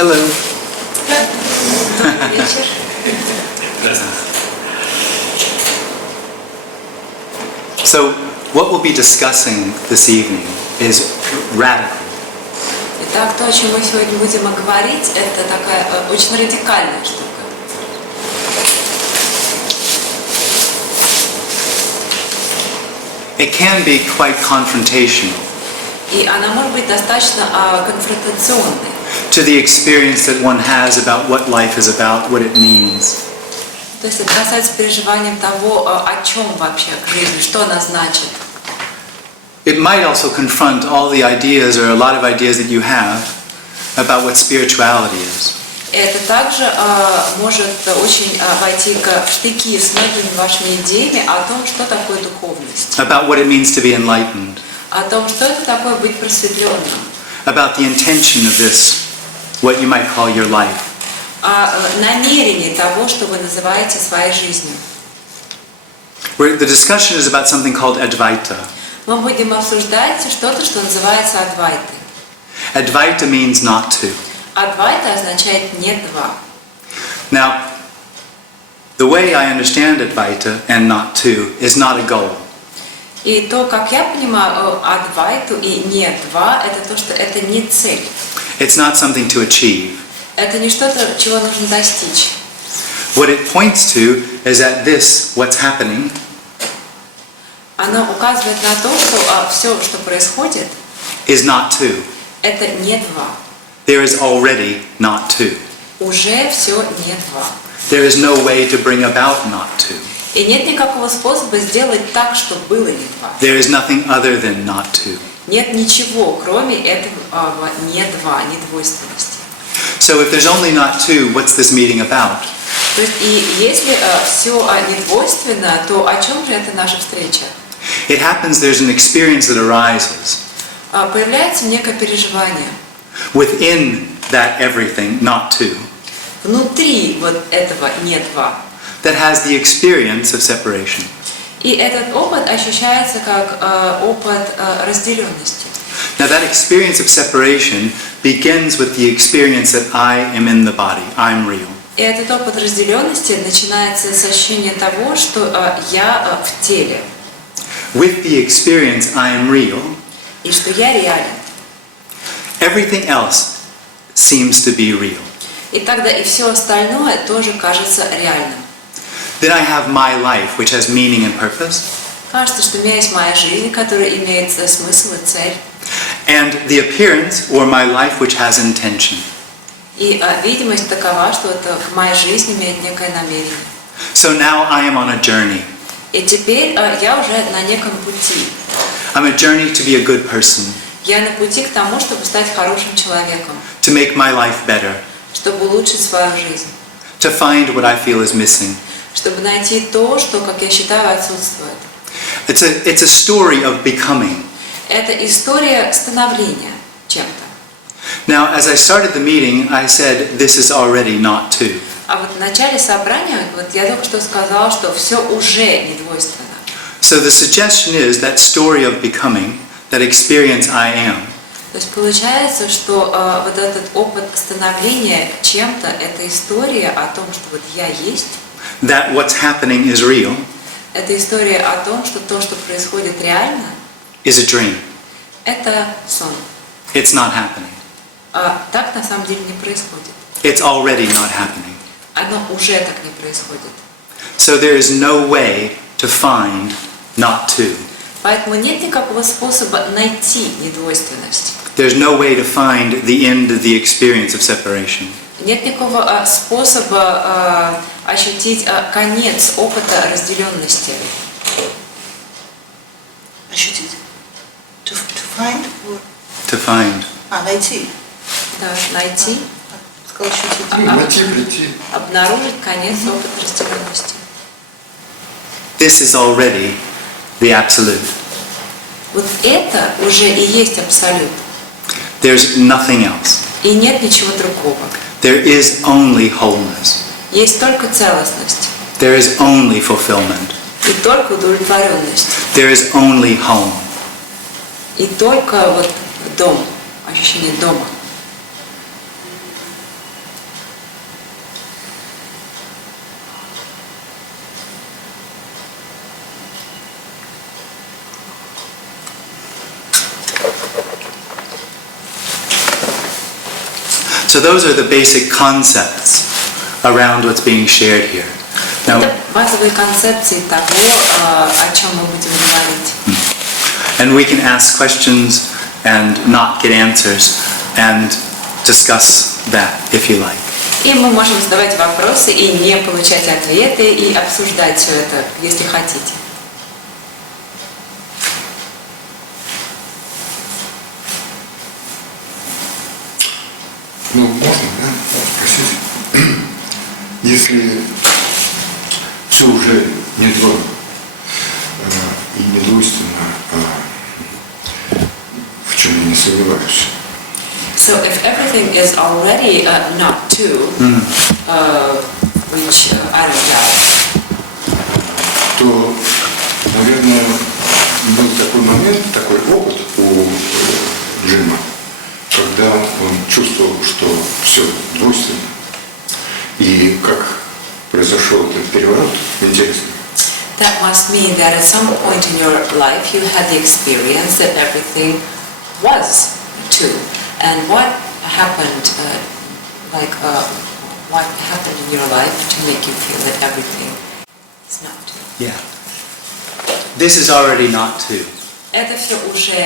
Hello. Добрый вечер. So, what we'll be discussing this evening is radical. Итак, то, о чем мы сегодня будем говорить, это такая очень радикальная штука. It can be quite confrontational И она может быть достаточно конфронтационной. to the experience that one has about what life is about, what it means. То есть это касается переживания того, о чем вообще жизнь, что она значит. It might also confront all the ideas or a lot of ideas that you have about what spirituality is. Это также может очень войти в штыки с многими вашими идеями о том, что такое духовность. About what it means to be enlightened. О том, что это такое быть просветленным. About the intention of this, what you might call your life. О намерении того, что вы называете своей жизнью. The discussion is about something called Advaita. Мы будем обсуждать что-то, что называется Адвайтой. Advaita means not to. Адвайта означает «нет два». Now, the way I understand Advaita and not to is not a goal. И то, как я понимаю Адвайту и «нет два», это то, что это не цель. It's not something to achieve. Это не что-то, чего нужно достичь. What it points to is that this, what's happening, Оно указывает на то, что все, что происходит, is not to. это «не два». There is already not to. Уже все «не два». There is no way to bring about not to. И нет никакого способа сделать так, чтобы было «не два». There is nothing other than not to. Нет ничего, кроме этого «не два», недвойственности. So if there's only not to, what's this meeting about? То есть, и если все недвойственно, то о чем же это наша встреча? It happens there's an experience that arises Появляется некое переживание. within that everything, not to, Внутри вот этого «не два». that has the experience of separation. И этот опыт ощущается как опыт разделенности. Now that experience of separation begins with the experience that I am in the body, I'm real. И этот опыт разделенности начинается с ощущения того, что я в теле. With the experience I am real, И что я реален. everything else seems to be real. И тогда и все остальное тоже кажется реальным. Then I have my life, which has meaning and purpose, Кажется, что у меня есть моя жизнь, которая имеет смысл и цель. and the appearance or my life which has intention. И видимость такова, что это моя жизнь имеет некое намерение. So now I am on a journey. И теперь я уже на неком пути. I'm a journey to be a good person, Я на пути к тому, чтобы стать хорошим человеком, to make my life better, чтобы улучшить свою жизнь, to find what I feel is missing. чтобы найти то, что, как я считаю, отсутствует. It's a story of becoming. Это история становления чем-то. Now, as I started the meeting, I said, this is already not to. А вот в начале собрания, вот я только что сказала, что все уже недвойственно. So the suggestion is that story of becoming, that experience I am, То есть получается, что вот этот опыт становления чем-то, это история о том, что вот я есть, that what's happening is real, это история о том, что то, что происходит реально, is a dream. это сон. It's not happening. А так на самом деле не происходит. It's already not happening. Оно уже так не происходит. So there is no way to find not to. Поэтому нет никакого способа найти недвойственность. There's no way to find the end of the experience of separation. Нет никакого способа ощутить конец опыта разделенности. Ощутить? To find? To find. Найти. Да, найти, Сказал ощутить. Прийти. обнаружить конец опыта разделенности. This is already the absolute. Вот это уже и есть абсолют. There's nothing else. И нет ничего другого. There is only wholeness. Есть только целостность. There is only fulfillment. И только удовлетворенность. There is only home. И только вот дом, ощущение дома. So those are the basic concepts around what's being shared here. Now, Это базовые концепции того, о чем мы будем говорить. and we can ask questions and not get answers and discuss that if you like. И мы можем задавать вопросы и не получать ответы, и обсуждать все это, если хотите. Ну, можно, да, спросить? Если все уже не зло и не двойственно, в чем я не сомневаюсь, So if everything is already not two, which I don't doubt, то, наверное, был такой момент, такой опыт у Джима, когда он чувствовал, что все двойственно. И как произошел этот переворот, интересно. that must mean that at some point in your life you had the experience that everything was two. And what happened, what happened in your life to make you feel that everything is not two? Yeah. This is already not two. Это все уже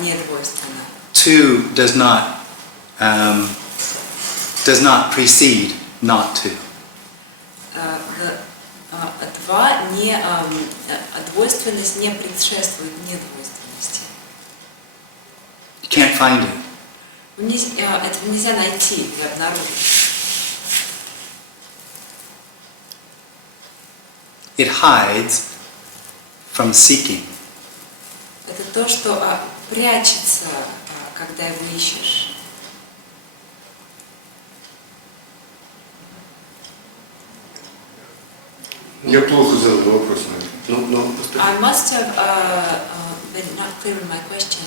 не двойственно. Two does not precede not two. Двойственность не предшествует недвойственности. You can't find it. Это нельзя найти или обнаружить. It hides from seeking. Это то, что прячется, когда его ищешь. Я плохо задал вопрос, наверное. I must have been not clear in my question.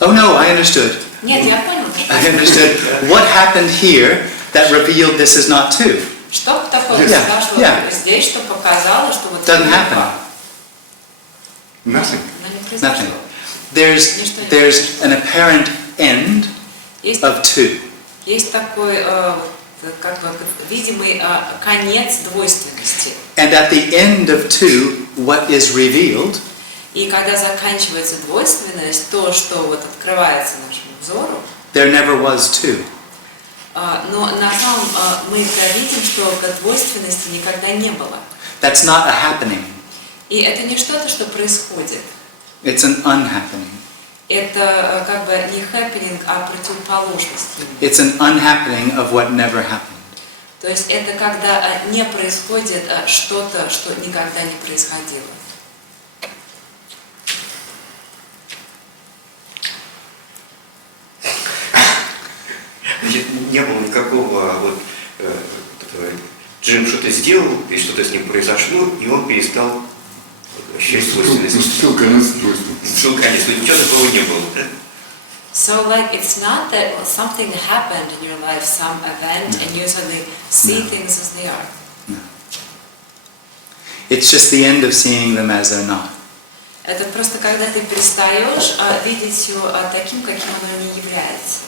Oh no, I understood. Нет, я понял. I understood. What happened here that revealed this is not two? Что такое Yeah, произошло yeah. здесь, что показало, что вот Doesn't это happen. два. Nothing. Но не произошло. Nothing. There's an apparent end Есть, of two. есть такой как бы видимый конец двойственности. And at the end of two, what is revealed И когда заканчивается двойственность, то, что вот открывается нашему взору, there never was two. но на самом мы видим, что двойственности никогда не было. That's not a happening. И это не что-то, что происходит. It's an unhappening. Это как бы не happening, а противоположность. It's an unhappening of what never happened. То есть это когда не происходит что-то, что никогда не происходило. Значит, не было никакого вот Джим что-то сделал, и что-то с ним произошло, и он перестал ощущать свойственность. Наступил конец двойственности. Наступил конец, но ничего такого не было, да? So like it's not that something happened in your life, some event, and you suddenly see things as they are. It's just the end of seeing them as they're not. Это просто когда ты перестаешь видеть все таким, каким оно не является.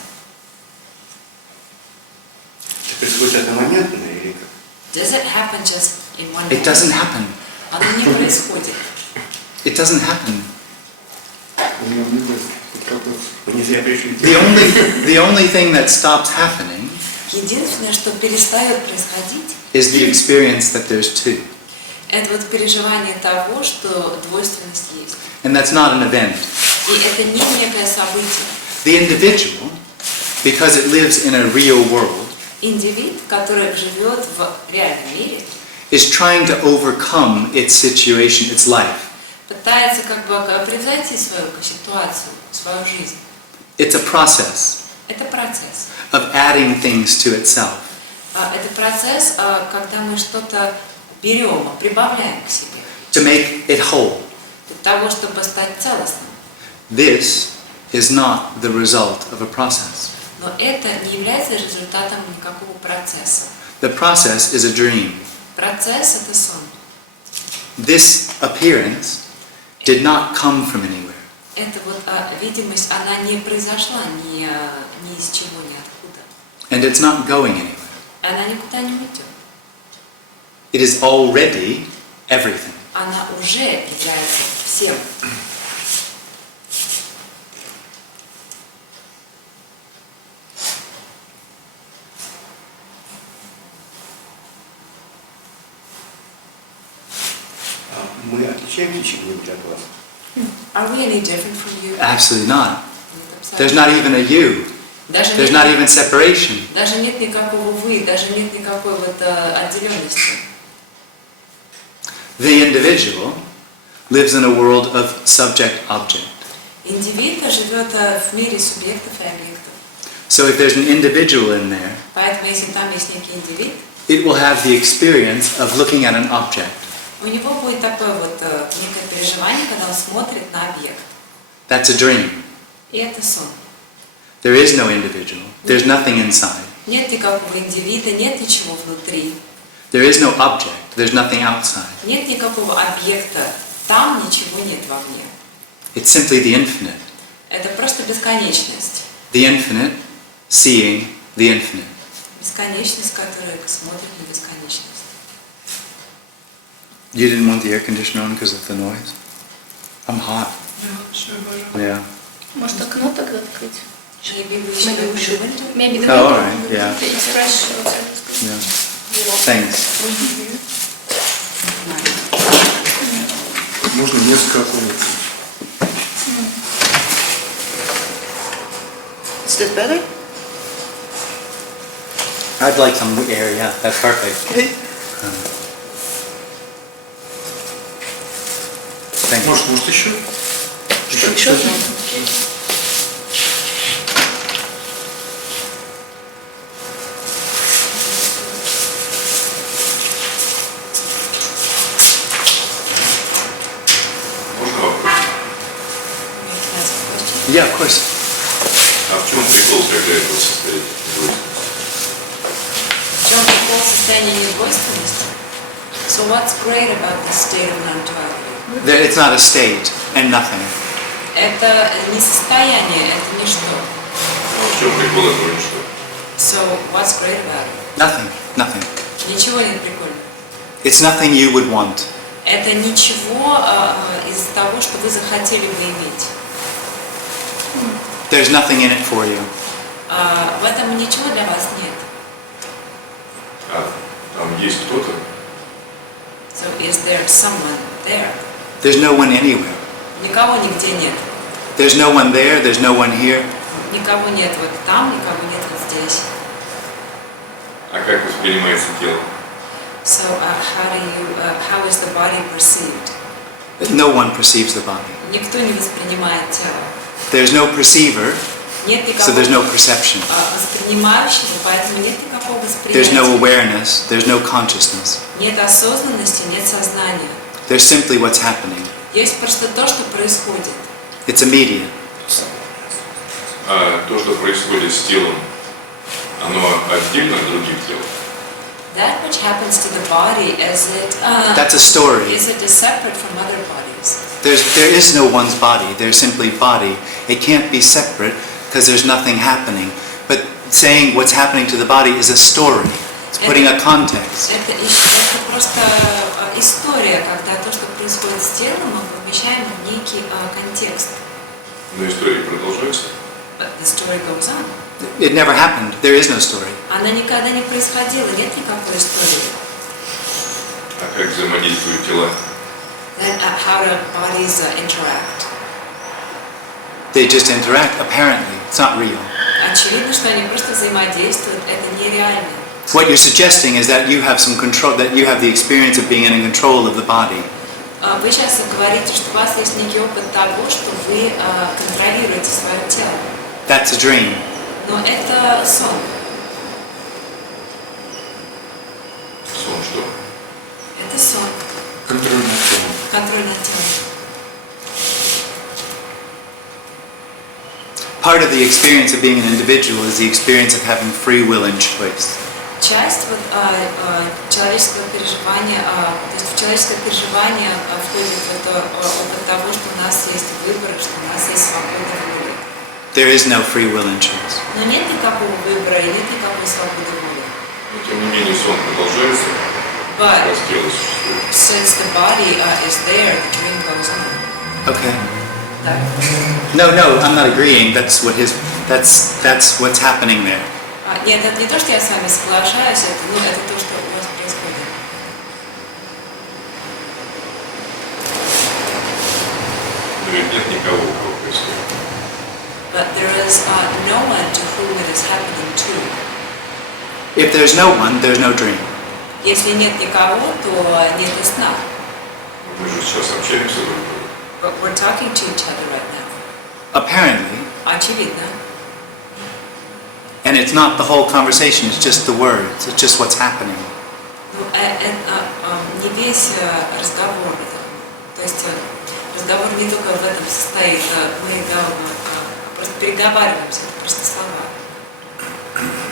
Это происходит одномоментно или как? Does it happen just in one It moment? doesn't happen. Оно не происходит. It doesn't happen. У меня не будет подкопаться. Вы не зря пришли. The only thing that stops happening Единственное, что перестает происходить, is the experience that there's two. это вот переживание того, что двойственность есть. And that's not an event. И это не некое событие. The individual, because it lives in a real world, Индивид, который живет в реальном мире, is trying to overcome its situation, its life. пытается как бы превзойти свою ситуацию, свою жизнь. It's a process Это процесс. of adding things to itself. Это процесс, когда мы что-то берем, прибавляем к себе, To make it whole. для того, чтобы стать целостным. This is not the result of a process. Но это не является результатом никакого процесса. The process is a dream. Процесс – это сон. This appearance did not come from anywhere. Эта вот видимость, она не произошла ни из чего, ниоткуда. And it's not going anywhere. Она никуда не уйдет. It is already everything. Она уже является всем. Мы отличаемся чем-нибудь от вас? Are we any different from you? Absolutely not. Нет, There's абсолютно. not even a you. Даже There's not even separation. Даже нет никакого вы, даже нет никакой вот отделенности. The individual lives in a world of subject-object. Индивид живет в мире субъектов и объектов. So if there's an individual in there, Поэтому если там есть некий индивид, it will have the experience of looking at an object. у него будет такое вот некое переживание, когда он смотрит на объект. That's a dream. И это сон. There is no individual. There's nothing inside. Нет никакого индивида, нет ничего внутри. There is no object. There's nothing outside. Нет никакого объекта, там ничего нет вовне. It's simply the infinite. Это просто бесконечность. The infinite seeing the infinite. Бесконечность, которая смотрит на бесконечность. You didn't want the air conditioner on because of the noise? I'm hot. Yeah. Может, окно тогда открыть? Maybe we should open the window. Maybe the Oh, all window. right. Yeah. It's fresh outside. Yeah. Thanks. Можно несколько окон. Is that better? I'd like some air. Yeah, that's perfect. Okay. Thank you. Может еще? Еще? Можно вопрос? Yeah, of course. А в чем прикол тогда этого состояния? В чем прикол состояния недвойственности? So what's great about the state of non-duality? It's not a state and nothing. Это не состояние, это ничто. В чем прикол этого ничто? So what's great about it? Nothing. Nothing. Ничего нет прикольного. It's nothing you would want. Это ничего из того, что вы захотели бы иметь. There's nothing in it for you. В этом ничего для вас нет. А там есть кто-то? So is there someone there? There's no one anywhere. Никого нигде нет. There's no one there. There's no one here. Никого нет вот там, никого нет вот здесь. А как воспринимается тело? So how is the body perceived? No one perceives the body. Никто не воспринимает тело. There's no perceiver, Нет so there's no никакого perception. воспринимающего, поэтому нет никакого There's no восприятия. awareness. There's no consciousness. Нет осознанности, нет сознания. There's simply what's happening. Есть просто то, что происходит. It's immediate. А то, что происходит с телом, оно отдельно от других тел? That which happens to the body, That's a story. is it separate from other bodies? There is no one's body. There's simply body. It can't be separate because there's nothing happening. But saying what's happening to the body is a story. It's putting a context. Это просто история, когда то, что происходит с телом, мы помещаем в некий контекст. Но история продолжается. But the story goes on. It never happened. There is no story. Она никогда не происходила, нет никакой истории. А как взаимодействуют тела? Then how do bodies interact? They just interact, apparently. It's not real. Очевидно, что они просто взаимодействуют, это нереально. What you're suggesting is that you have some control, that you have the experience of being in control of the body. Вы сейчас говорите, что у вас есть некий опыт того, что вы контролируете свое тело. That's a dream. Но это сон. Сон что? Это сон. Контроль над телом. Контроль над телом. Part of the experience of being an individual is the experience of having free will and choice. Часть вот, человеческого переживания, то есть в человеческое переживание входит это опыт того, что у нас есть выбор, что у нас есть свобода воли. There is no free will in choice. Но нет никакого выбора и нет никакой свободы воли. Но тем не менее сон продолжается, But раз тело существует. since the body is there, the dream goes on. Okay. Так? No, I'm not agreeing. That's what's happening there. Нет, это не то, что я с вами соглашаюсь, это то, что у вас происходит. Но ведь нет никого, у кого происходит. But there is no one to whom it is happening to. If there's no one, there's no dream. Если нет никого, то нет и сна. Мы же сейчас общаемся друг с другом. But we're talking to each other right now. Apparently, Очевидно. and it's not the whole conversation, it's just the words, it's just what's happening. Ну, не весь разговор. То есть разговор не только в этом состоит. Мы просто переговариваемся, это просто слова.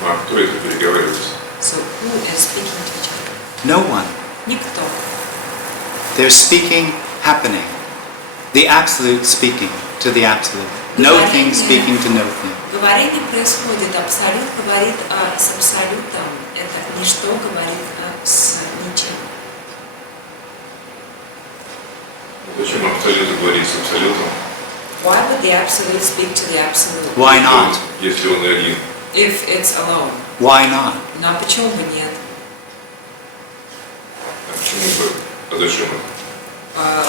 А кто это переговаривается? So who is speaking to each other? No one. Никто. There's speaking happening. The absolute speaking to the absolute. No thing speaking to no thing. Говорение происходит, абсолют говорит с абсолютом, это ничто говорит с ничем. Зачем абсолют говорит с абсолютом? Why would the absolute speak to the absolute? Why not? Если он один. If it's alone. Why not? Ну а почему бы нет? А почему бы? А зачем это?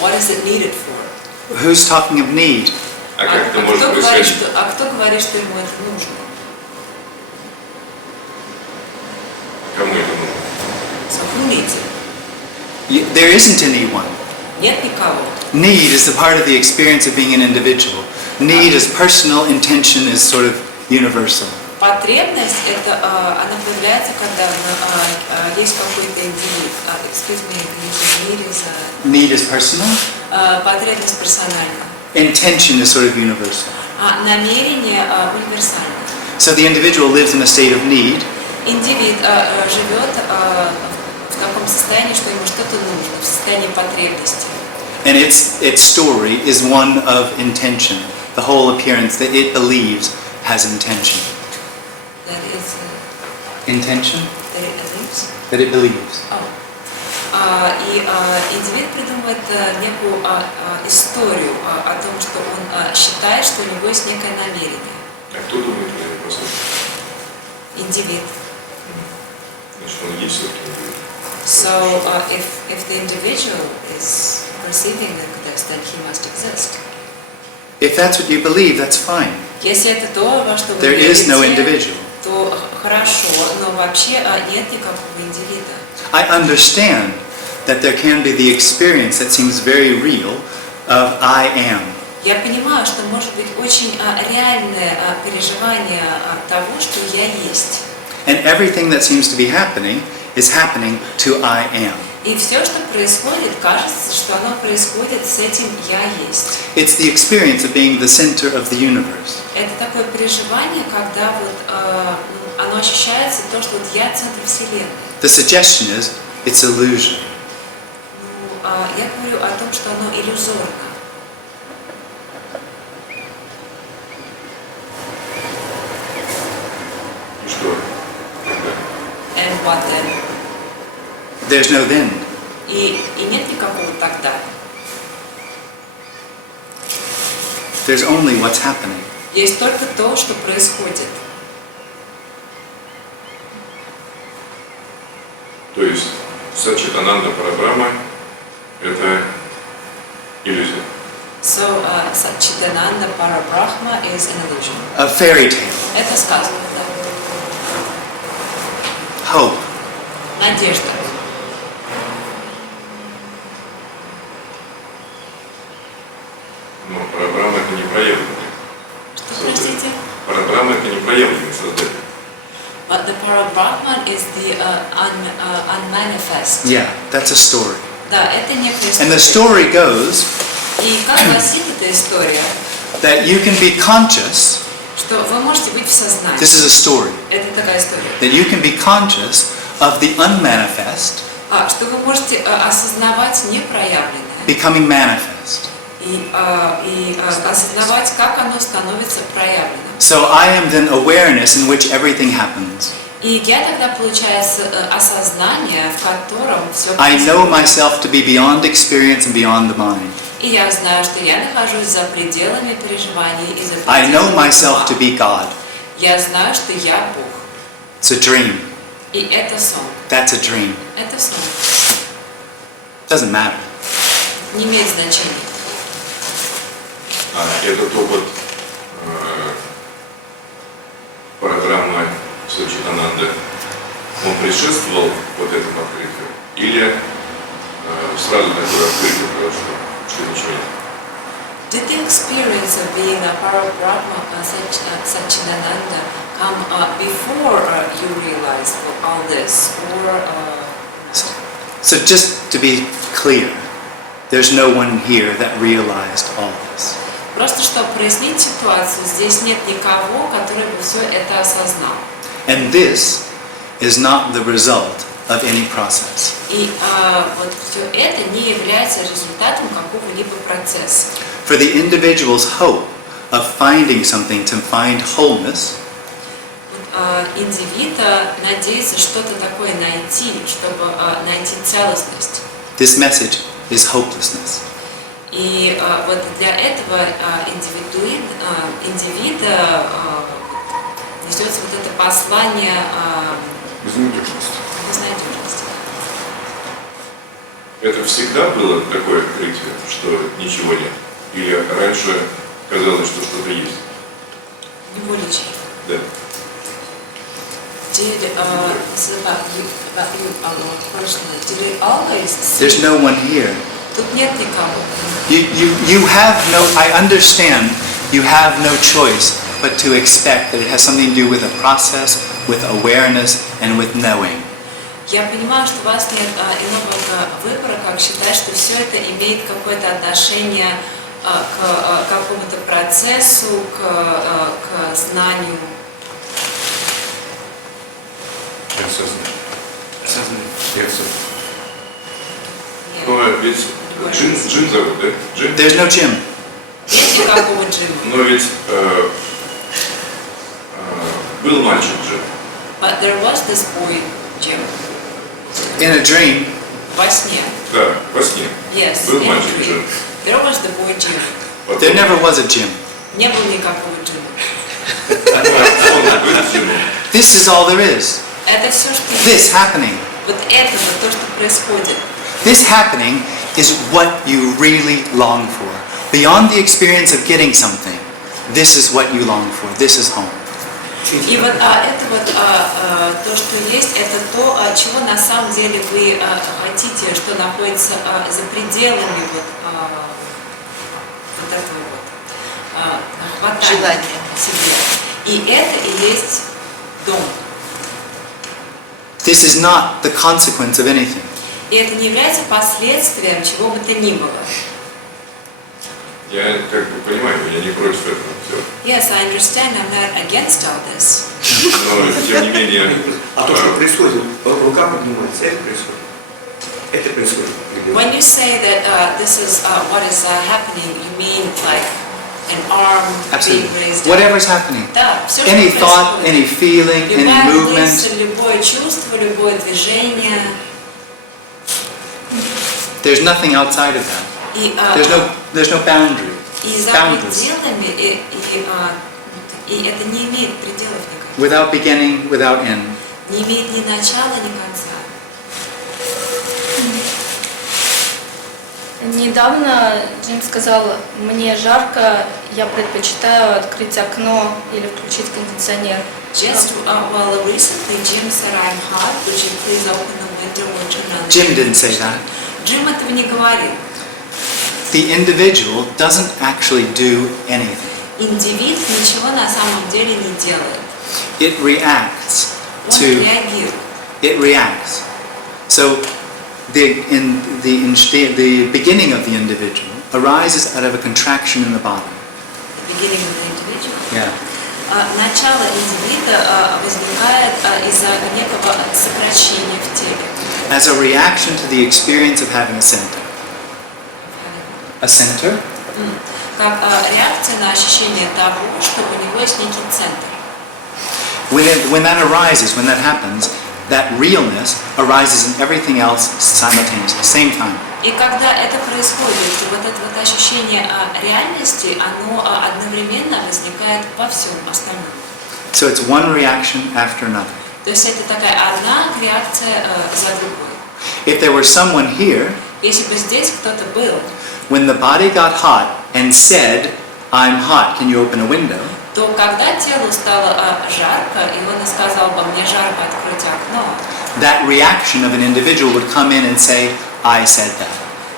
What is it needed for? Who's talking of need? А как это кто может говорит, происходить? кто говорит, что ему это нужно? Кому это нужно? So who needs it? There isn't anyone. Нет никого. Need is the part of the experience of being an individual. Need is personal, intention is sort of universal. Потребность, это, она появляется, когда есть какой-то индивид. Excuse me, Need is personal. потребность персональна. Intention is sort of universal. Намерение универсально. So the individual lives in a state of need, Индивид живет в таком состоянии, что ему что-то нужно, в состоянии потребности. and its story is one of intention. The whole appearance that it believes has intention. That is, Intention? that it believes. That it believes. И индивид придумывает некую историю о том, что он считает, что у него есть некое намерение. А кто думает по этому вопросу? Индивид. Значит, он есть все-таки индивид. So if the individual is perceiving this, then he must exist. If that's what you believe, that's fine. Если это то, во что вы There is no верите, individual. то хорошо, но вообще нет никакого индивида. I understand that there can be the experience that seems very real of I am. Я понимаю, что может быть очень реальное переживание того, что я есть. And everything that seems to be happening is happening to I am. И все, что происходит, кажется, что оно происходит с этим «я есть». It's the experience of being the center of the universe. Это такое переживание, когда вот оно ощущается, то, что вот я центр Вселенной. The suggestion is it's illusion. Ну, я говорю о том, что оно иллюзорно. И что? Тогда? And what then? There's no then. И нет никакого тогда. There's only what's happening. Есть только то, что происходит. То есть Сачитананда Парабрахма – это иллюзия. So, Satchitananda Parabrahma is an illusion. A fairy tale. Это сказано, да. Hope. Надежда. Но Парабрахма – это не проявленный Что, создатель. простите? Парабрахма – это не проявленный создатель. But the Parabrahman is the unmanifest. Yeah, that's a story. Да, это некая And the история. story goes И как гласит эта история, that you can be conscious. что вы можете быть в сознании. This is a story. Это такая история. That you can be conscious of the unmanifest Что вы можете осознавать непроявленное, becoming manifest. и осознавать, как оно становится проявленным. So I am then awareness in which everything happens. И я тогда получаю осознание, в котором все I know происходит. myself to be beyond experience and beyond the mind. И я знаю, что я нахожусь за пределами переживаний и за I know пределами myself to ума. be God. Я знаю, что я Бог. It's a dream. И это сон. That's a dream. Это сон. Doesn't matter. Не имеет значения. Этот опыт программы Сачитананды, он предшествовал вот этому открытию? Или сразу такое открытие произошло, что ничего нет? Did the experience of being a Parabrahma Satchidananda come before you realized all this, or So just to be clear, there's no one here that realized all this. просто чтобы прояснить ситуацию, здесь нет никого, который бы все это осознал. And this is not the result of any process. И вот все это не является результатом какого-либо процесса. For the individual's hope of finding something to find wholeness, Индивида надеется что-то такое найти, чтобы найти целостность. this message is hopelessness. И вот для этого индивида несется вот это послание Безнадежность. безнадежности. Это всегда было такое открытие, что ничего нет? Или раньше казалось, что что-то есть? Его лично. Да. Did this is about you alone personally? Did it always seem? There's no one here. Тут нет никого. You have no, I understand, you have no choice but to expect that it has something to do with a process, with awareness, and with knowing. Я понимаю, что у вас нет иного выбора, как считать, что все это имеет какое-то отношение к какому-то процессу, к знанию. Но ведь Джим зовут, да? Джим? There's no Jim. Нет никакого Джима. Но ведь был мальчик Джим. But there was this boy, Jim. In a dream, Во сне. Да, во сне. Yes. Был in a мальчик dream. Джим. There was the boy Jim. Потом there never was a Jim. Не было никакого Джима. он был Джимом. This is all there is. Это все, что This есть. happening. Вот это вот то, что происходит. This happening is what you really long for. Beyond the experience of getting something, this is what you long for. This is home. И вот это вот то, что есть, это то, чего на самом деле вы хотите, что находится за пределами вот этого вот хватания Желания. себе. И это и есть дом. This is not the consequence of anything. И это не является последствием чего бы то ни было. Я как бы понимаю, я не против этого. Все. Yes, I understand. I'm not against all this. Но тем не менее. А то, что происходит, рука поднимается, это происходит. Это происходит. When you say that this is what is happening, you mean like an arm being Absolutely. raised up? Whatever's happening. Да, все, что Any thought, происходит. any feeling, any Любая movement. мысль, любое чувство, любое движение. There's nothing outside of that. И, There's no boundary. и за Boundaries. пределами, и это не имеет пределов никаких. Without beginning, without end. Не имеет ни начала, ни конца. Недавно Джим сказал, мне жарко, я предпочитаю открыть окно или включить кондиционер. Just well, recently Jim said, I'm hot, would you please open the window or turn on the Jim air didn't say conditioner?» that. Джим этого не говорил. The individual doesn't actually do anything. Индивид ничего на самом деле не делает. It reacts Он to. реагирует. It reacts. So, the beginning of the individual arises out of a contraction in the body. The beginning of the individual. Yeah. Начало индивида возникает из-за некого сокращения в теле. As a reaction to the experience of having a center. A center? Как реакция на ощущение того, что у него есть некий центр. When that arises, when that happens, that realness arises in everything else simultaneously, same time. И когда это происходит, вот это вот ощущение реальности, оно одновременно возникает во всем остальном. So it's one reaction after another. То есть это такая одна реакция за другой. If there were someone here, Если бы здесь кто-то был, when the body got hot and said, "I'm hot, can you open a window?" то когда телу стало жарко, и он сказал бы, мне жарко, откройте окно, that reaction of an individual would come in and say, "I said that.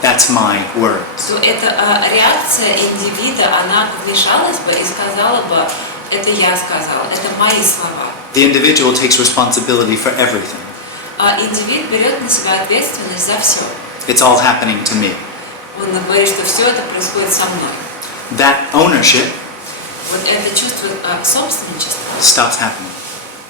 That's my words." то эта реакция индивида, она вмешалась бы и сказала бы, это я сказал, это мои слова. The individual takes responsibility for everything. А индивид берет на себя ответственность за все. It's all happening to me. Он говорит, что все это происходит со мной. That ownership Вот это чувство собственничества, stops happening.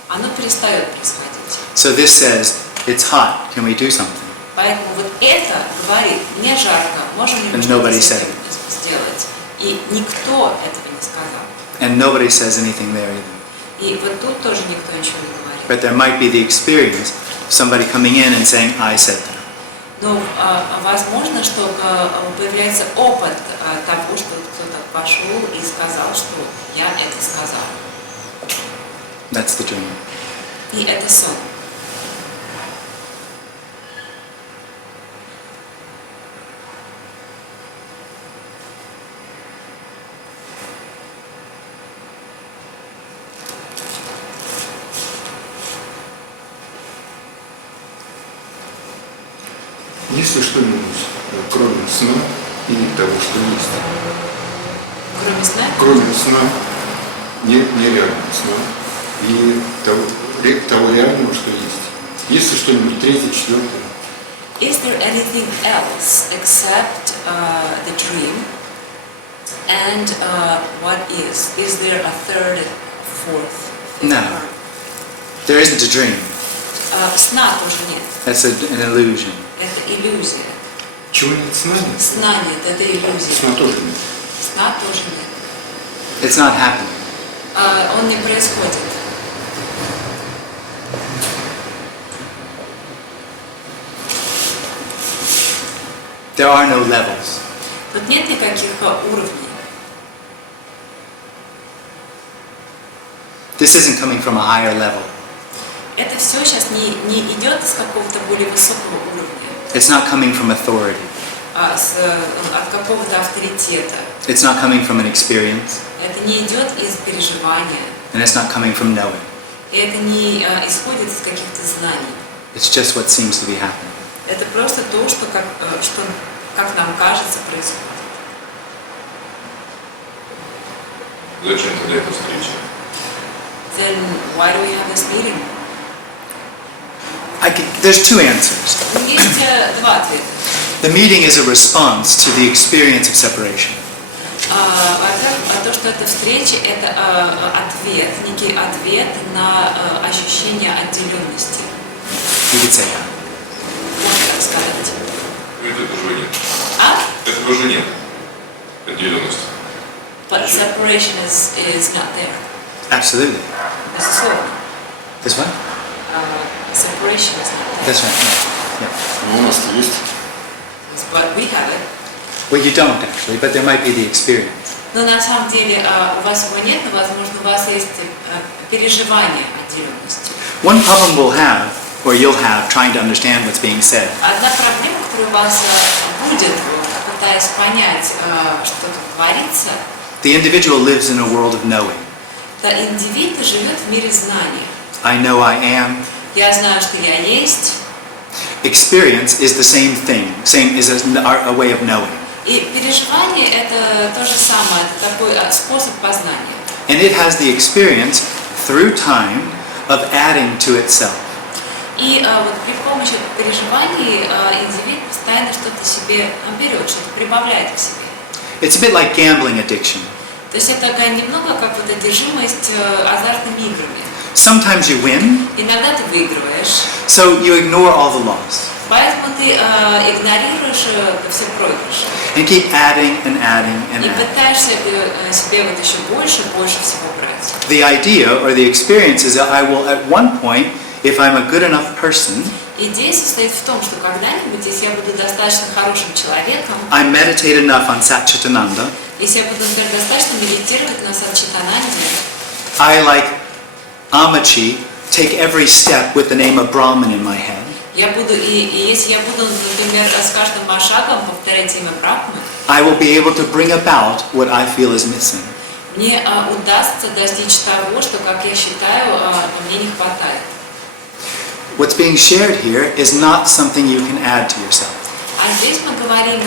оно перестает происходить. So this says, "It's hot, can we do something?" Поэтому вот это говорит, мне жарко, можем ли мы And что-то nobody с said этим сделать? И никто этого не сказал. And nobody says anything there either. И вот тут тоже никто ничего не говорит. But there might be the experience of somebody coming in and saying, "I said that." Но возможно, что появляется опыт того, что кто-то пошел и сказал, что я это сказал. That's the dream. И это сон. Есть ли что-нибудь, кроме сна или того, что есть? Кроме сна? Кроме сна, нереального сна и того реального, что есть. Есть ли что-нибудь третье, четвертое? Is there anything else except the dream? And what is? Is there a third, fourth, fifth? No. There isn't a dream. Сна тоже нет. That's an illusion. Это иллюзия. Чего нет? Сна нет? Сна нет, это иллюзия. Сна тоже нет. Сна тоже нет. It's not happening. Он не происходит. There are no levels. Тут нет никаких уровней. This isn't coming from a higher level. Это все сейчас не идет с какого-то более высокого уровня, It's not coming from authority. От какого-то авторитета. It's not coming from an experience. Это не идет из переживания. And it's not coming from knowing. И это не исходит из каких-то знаний. It's just what seems to be happening. Это просто то, что как нам кажется, происходит. Зачем тогда эта встреча? Then why do we have this meeting? There's two answers. Есть два ответа. The meeting is a response to the experience of separation. То, что эта встреча, это ответ, некий ответ на ощущение отделенности. You could say that. Можно так сказать. Этого же нет. А? Этого же нет. Отделенности. But separation is not there. Absolutely. Безусловно. This one? Separation is not there. This one. Yeah. Но у нас-то есть. But we have it. Well, you don't actually, but there might be the experience. Но на самом деле у вас его нет, но, возможно, у вас есть переживание отделенности. One problem we'll have, or you'll have, trying to understand what's being said, Одна проблема, которая у вас будет, пытаясь понять, что тут творится, the individual lives in a world of knowing. да, индивид живет в мире знания. I know I am. Я знаю, что я есть. Experience is the same thing, same is a way of knowing. И переживание – это то же самое, это такой способ познания. And it has the experience through time of adding to itself. И вот при помощи переживаний индивид постоянно что-то себе берет, что-то прибавляет к себе. It's a bit like gambling addiction. То есть это такая немного как вот одержимость азартными играми. Sometimes you win, Иногда ты выигрываешь, so you ignore all the loss. поэтому ты игнорируешь все проигрыши. And keep adding and adding and И adding. пытаешься себе вот еще больше всего брать. The idea or the experience is that I will at one point, if I'm a good enough person, Идея состоит в том, что когда-нибудь, если я буду достаточно хорошим человеком, I meditate enough on Satchitananda, если я буду, например, достаточно медитировать на Сатчитананде, I, like Amachi, take every step with the name of Brahman in my head. я буду, и если я буду, например, с каждым шагом повторять имя Брахмы, I will be able to bring about what I feel is missing. мне удастся достичь того, что, как я считаю, мне не хватает. What's being shared here is not something you can add to yourself. А здесь мы говорим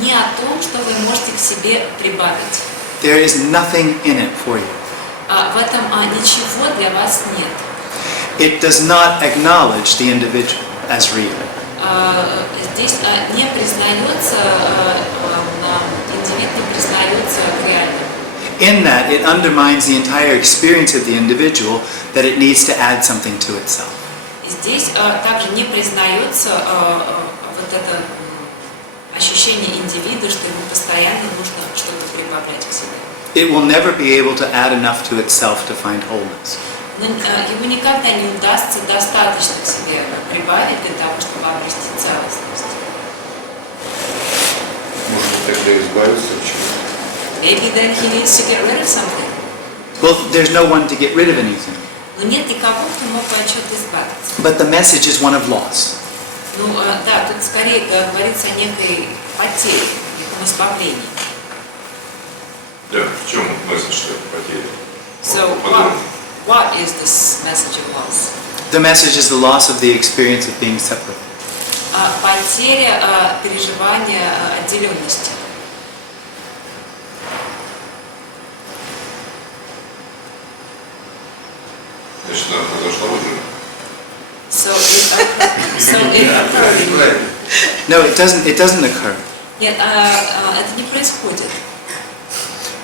не о том, что вы можете к себе прибавить. There is nothing in it for you. В этом ничего для вас нет. It does not acknowledge the individual as real. Здесь не признается, индивид не признается реальным. In that, it undermines the entire experience of the individual that it needs to add something to itself. Здесь также не признается вот это ощущение индивида, что ему постоянно нужно что-то прибавлять к себе. It will never be able to add enough to itself to find wholeness. Но ему никогда не удастся достаточно к себе прибавить для того, чтобы обрести целостность. Может, тогда избавиться от чего-то. Maybe then he needs to get rid of something. Well, there's no one to get rid of anything. Но нет никого, кто мог бы от чего-то избавиться. But the message is one of loss. Ну да, тут скорее говорится о некой потере, неком избавлении. Да, в чем месседж этой потери? So what is this message of loss? The message is the loss of the experience of being separate. Потеря переживания отделенности. Значит, она произошла уже. So it occurred. No, it doesn't occur. Нет, это не происходит.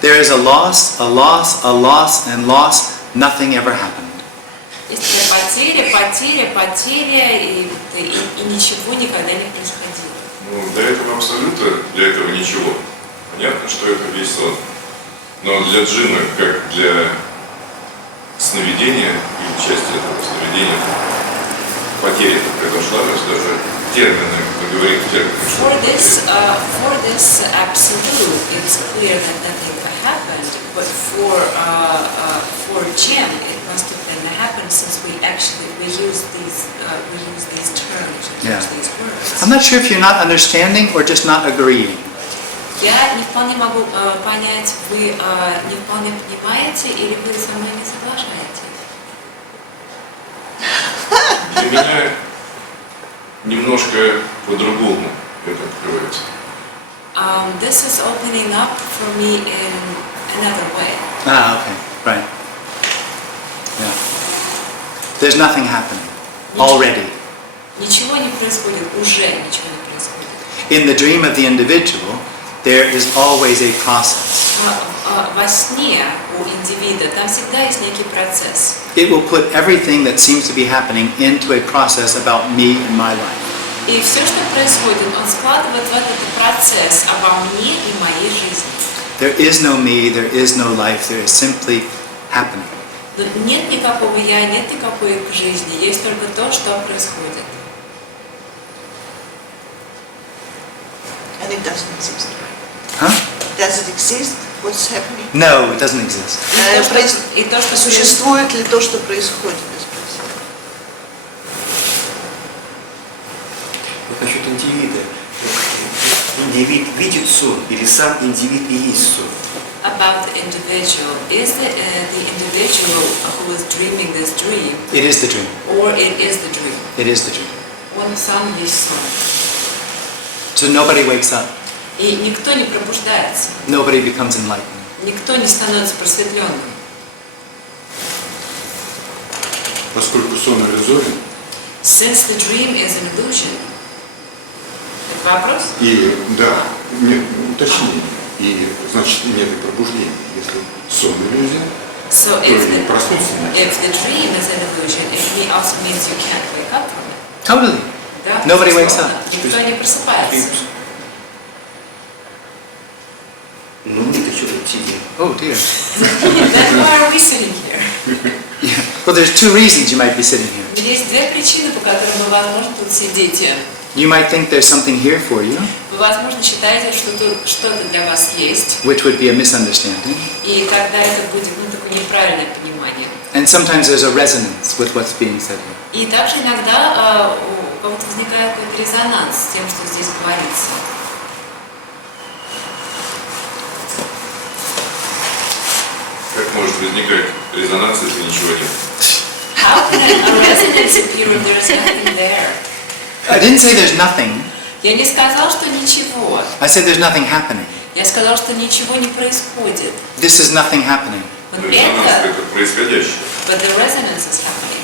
There is a loss, a loss, a loss, and loss. Nothing ever happened. Есть потеря, и ничего никогда не происходило. Ну, для этого абсолюта, для этого ничего. Понятно, что это весь сон. Но для джина, как для сновидения, или части этого сновидения, потеря произошла, то есть даже термины, мы говорим термины. For this absolute, it's clear that nothing happened, but for Jim, it must have been happened since we use these terms, Yeah. these words. I'm not sure if you're not understanding or just not agreeing. Я не вполне могу понять, вы не вполне понимаете или вы со мной не соглашаетесь. Для меня немножко по-другому это открывается. This is opening up for me in another way. Ah, okay, right. Yeah. There's nothing happening already. Ничего не происходит, уже ничего не происходит. In the dream of the individual, there is always a process. Во сне у индивида там всегда есть некий процесс. It will put everything that seems to be happening into a process about me and my life. И все, что происходит, он складывает в этот процесс обо мне и моей жизни. There is no me, there is no life, there is simply happening. Но нет никакого я, нет никакой жизни, есть только то, что происходит. And it doesn't exist. Huh? Does it exist? What's happening? No, it doesn't exist. И то, что Существует ли то, что происходит? Я спросила. Вот насчет индивида. Индивид видит сон или сам индивид и есть сон? about the individual. Is the individual who is dreaming this dream, It is the dream. or it is the dream? It is the dream. Он сам есть сон. So nobody wakes up. И никто не пробуждается, Nobody becomes enlightened. никто не становится просветленным. Поскольку сон иллюзорен, Since the dream is an illusion. Это вопрос? и да, нет, уточнение, и значит нет и пробуждения. Если сон иллюзия, So то и проснуться нет. if the dream is an illusion, it also means you can't wake up from it. Totally. Да, Nobody wakes безусловно. up. Никто не просыпается. Ну, мы-то что тут сидим? Oh dear. Then why are we sitting here? Yeah. Well, there's two reasons you might be sitting here. Есть две причины, по которым вы, возможно, тут сидите. You might think there's something here for you, Вы, возможно, считаете, что тут что-то для вас есть, which would be a misunderstanding. и тогда это будет такое неправильное понимание. And sometimes there's a resonance with what's being said here. И также иногда у кого-то возникает какой-то резонанс с тем, что здесь говорится. Как может возникать резонанс, если ничего нет? How can a resonance appear if there is nothing there? I didn't say there's nothing. Я не сказал, что ничего. I said there's nothing happening. Я сказал, что ничего не происходит. This is nothing happening. Вот Резонанс это, это происходящее. but the resonance is happening.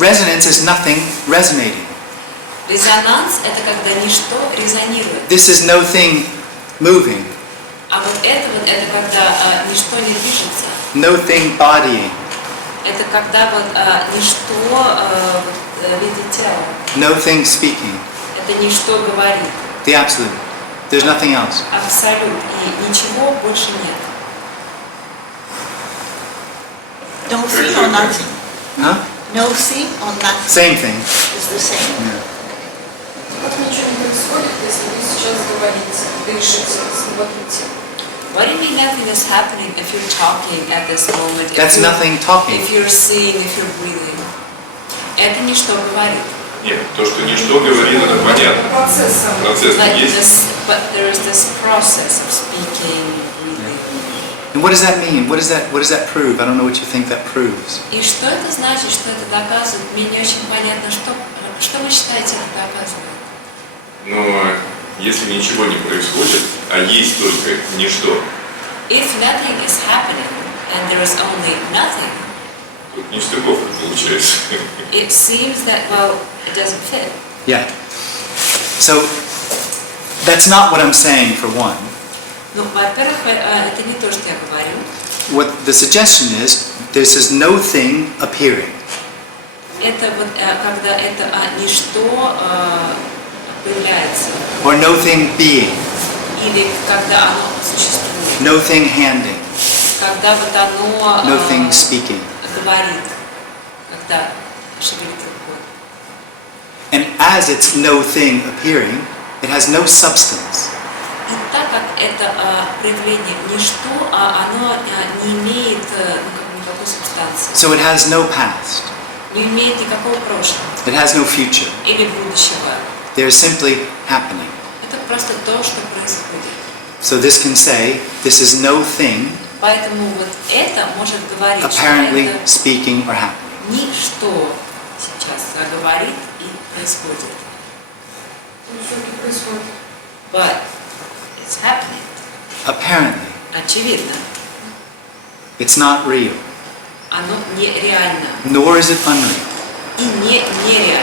Resonance is nothing resonating. Резонанс – это когда ничто резонирует. This is no thing moving. А вот это когда ничто не движется. No thing bodying. Это когда вот ничто видит тело. No thing speaking. Это ничто говорит. The absolute. There's nothing else. Абсолют. И ничего больше нет. No thing or nothing? Huh? No thing or nothing Same thing. is the same. Yeah. Вот ничего не происходит, если вы сейчас говорите, дышите, смотрите. What do you mean nothing is happening if you're talking at this moment? That's nothing talking. If you're seeing, if you're breathing. Это ничто говорит. Нет, то, что ничто говорит, это понятно. Процесс сам. Процесс Like есть. this, but there is this process of speaking, breathing. And what does that mean? What does that prove? I don't know what you think that proves. И что это значит, что это доказывает? Мне не очень понятно, что вы считаете это доказывает? Но если ничего не происходит, а есть только ничто, If nothing is happening and there is only nothing, тут нестыковка получается. it seems that, well, it doesn't fit. Yeah. So that's not what I'm saying for one. Ну, во-первых, это не то, что я говорю. What the suggestion is, this is no thing appearing. Это вот когда это ничто появляется, Or no thing being. или когда оно существует, No thing handing. когда вот оно No thing speaking. говорит, когда шевелит рукой. And as it's no thing appearing, it has no substance. И так как это проявление ничто, оно не имеет никакой субстанции, So it has no past. не имеет никакого прошлого It has no future. или будущего. They're simply happening. Это просто то, что происходит. So this can say, this is no thing Поэтому вот это может говорить, apparently что это speaking or happening. ничто сейчас говорит и происходит. Все-таки происходит. But it's happening. Apparently. Очевидно. It's not real. Оно нереально. Nor is it unreal. И нереально.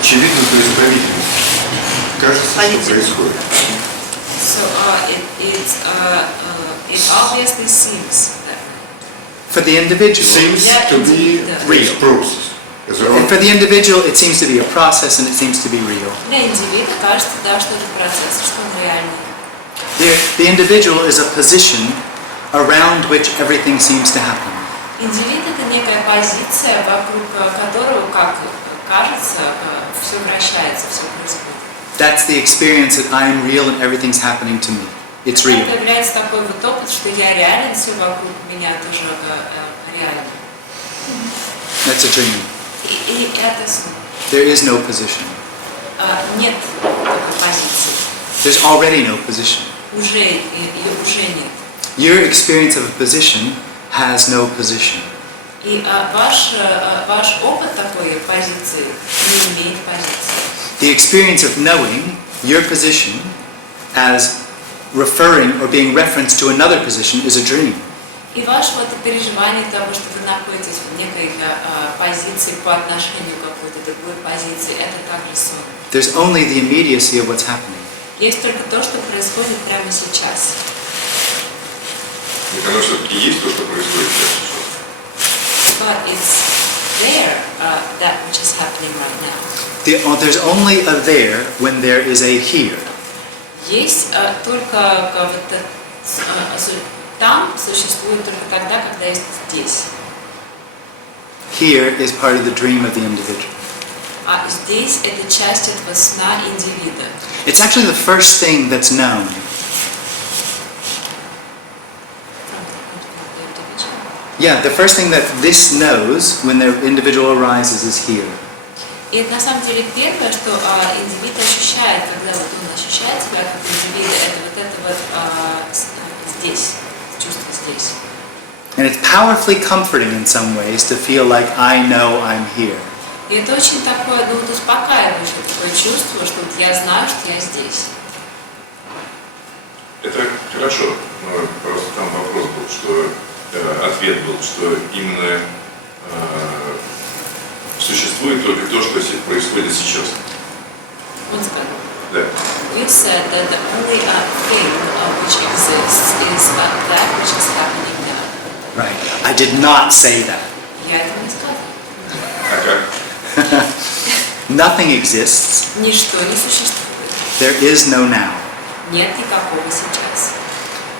Очевидно, то есть по-видимому. Кажется, что По-видимому. происходит. So it obviously seems that For the individual, Seems Yeah, to be real. process. As a and for the individual, it seems to be a process and it seems to be real. для индивида кажется, да, что это процесс, что он реальный. The individual is a position around which everything seems to happen. Индивид – это некая позиция, вокруг которого, как кажется, все вращается, все происходит. That's the experience that I am real and everything's happening to me. It's real. Появляется такой вот опыт, что я реален, все вокруг меня тоже реально. That's a dream. И это сон. There is no position. Нет такой позиции. There's already no position. Ее уже нет. Your experience of a position has no position. И ваш опыт такой позиции не имеет позиции. The experience of knowing your position as referring or being referenced to another position is a dream. И ваше вот переживание того, что вы находитесь в некой позиции по отношению к какой-то другой позиции, это также сон. There's only the immediacy of what's happening. Есть только то, что происходит прямо сейчас. Так оно все-таки есть то, что происходит сейчас. But it's there that which is happening right now. There's only a there when there is a here. Есть только там существует только тогда, когда есть здесь. Here is part of the dream of the individual. А здесь это часть этого сна индивида. It's actually the first thing that's known. Yeah, the first thing that this knows when the individual arises is here. И это на самом деле первое, что индивид ощущает, когда вот он ощущает себя как индивид, это вот здесь, чувство здесь. And it's powerfully comforting in some ways to feel like I know I'm here. И это очень такое, ну вот успокаивающее такое чувство, что вот я знаю, что я здесь. Это хорошо, но просто там вопрос был, что ответ был, что именно существует только то, что происходит сейчас. Он сказал. Да. You said that the only thing which exists is that which is happening now. Right. I did not say that. Я этого не сказала. А как? Nothing exists. Ничто не существует. There is no now. Нет никакого сейчас.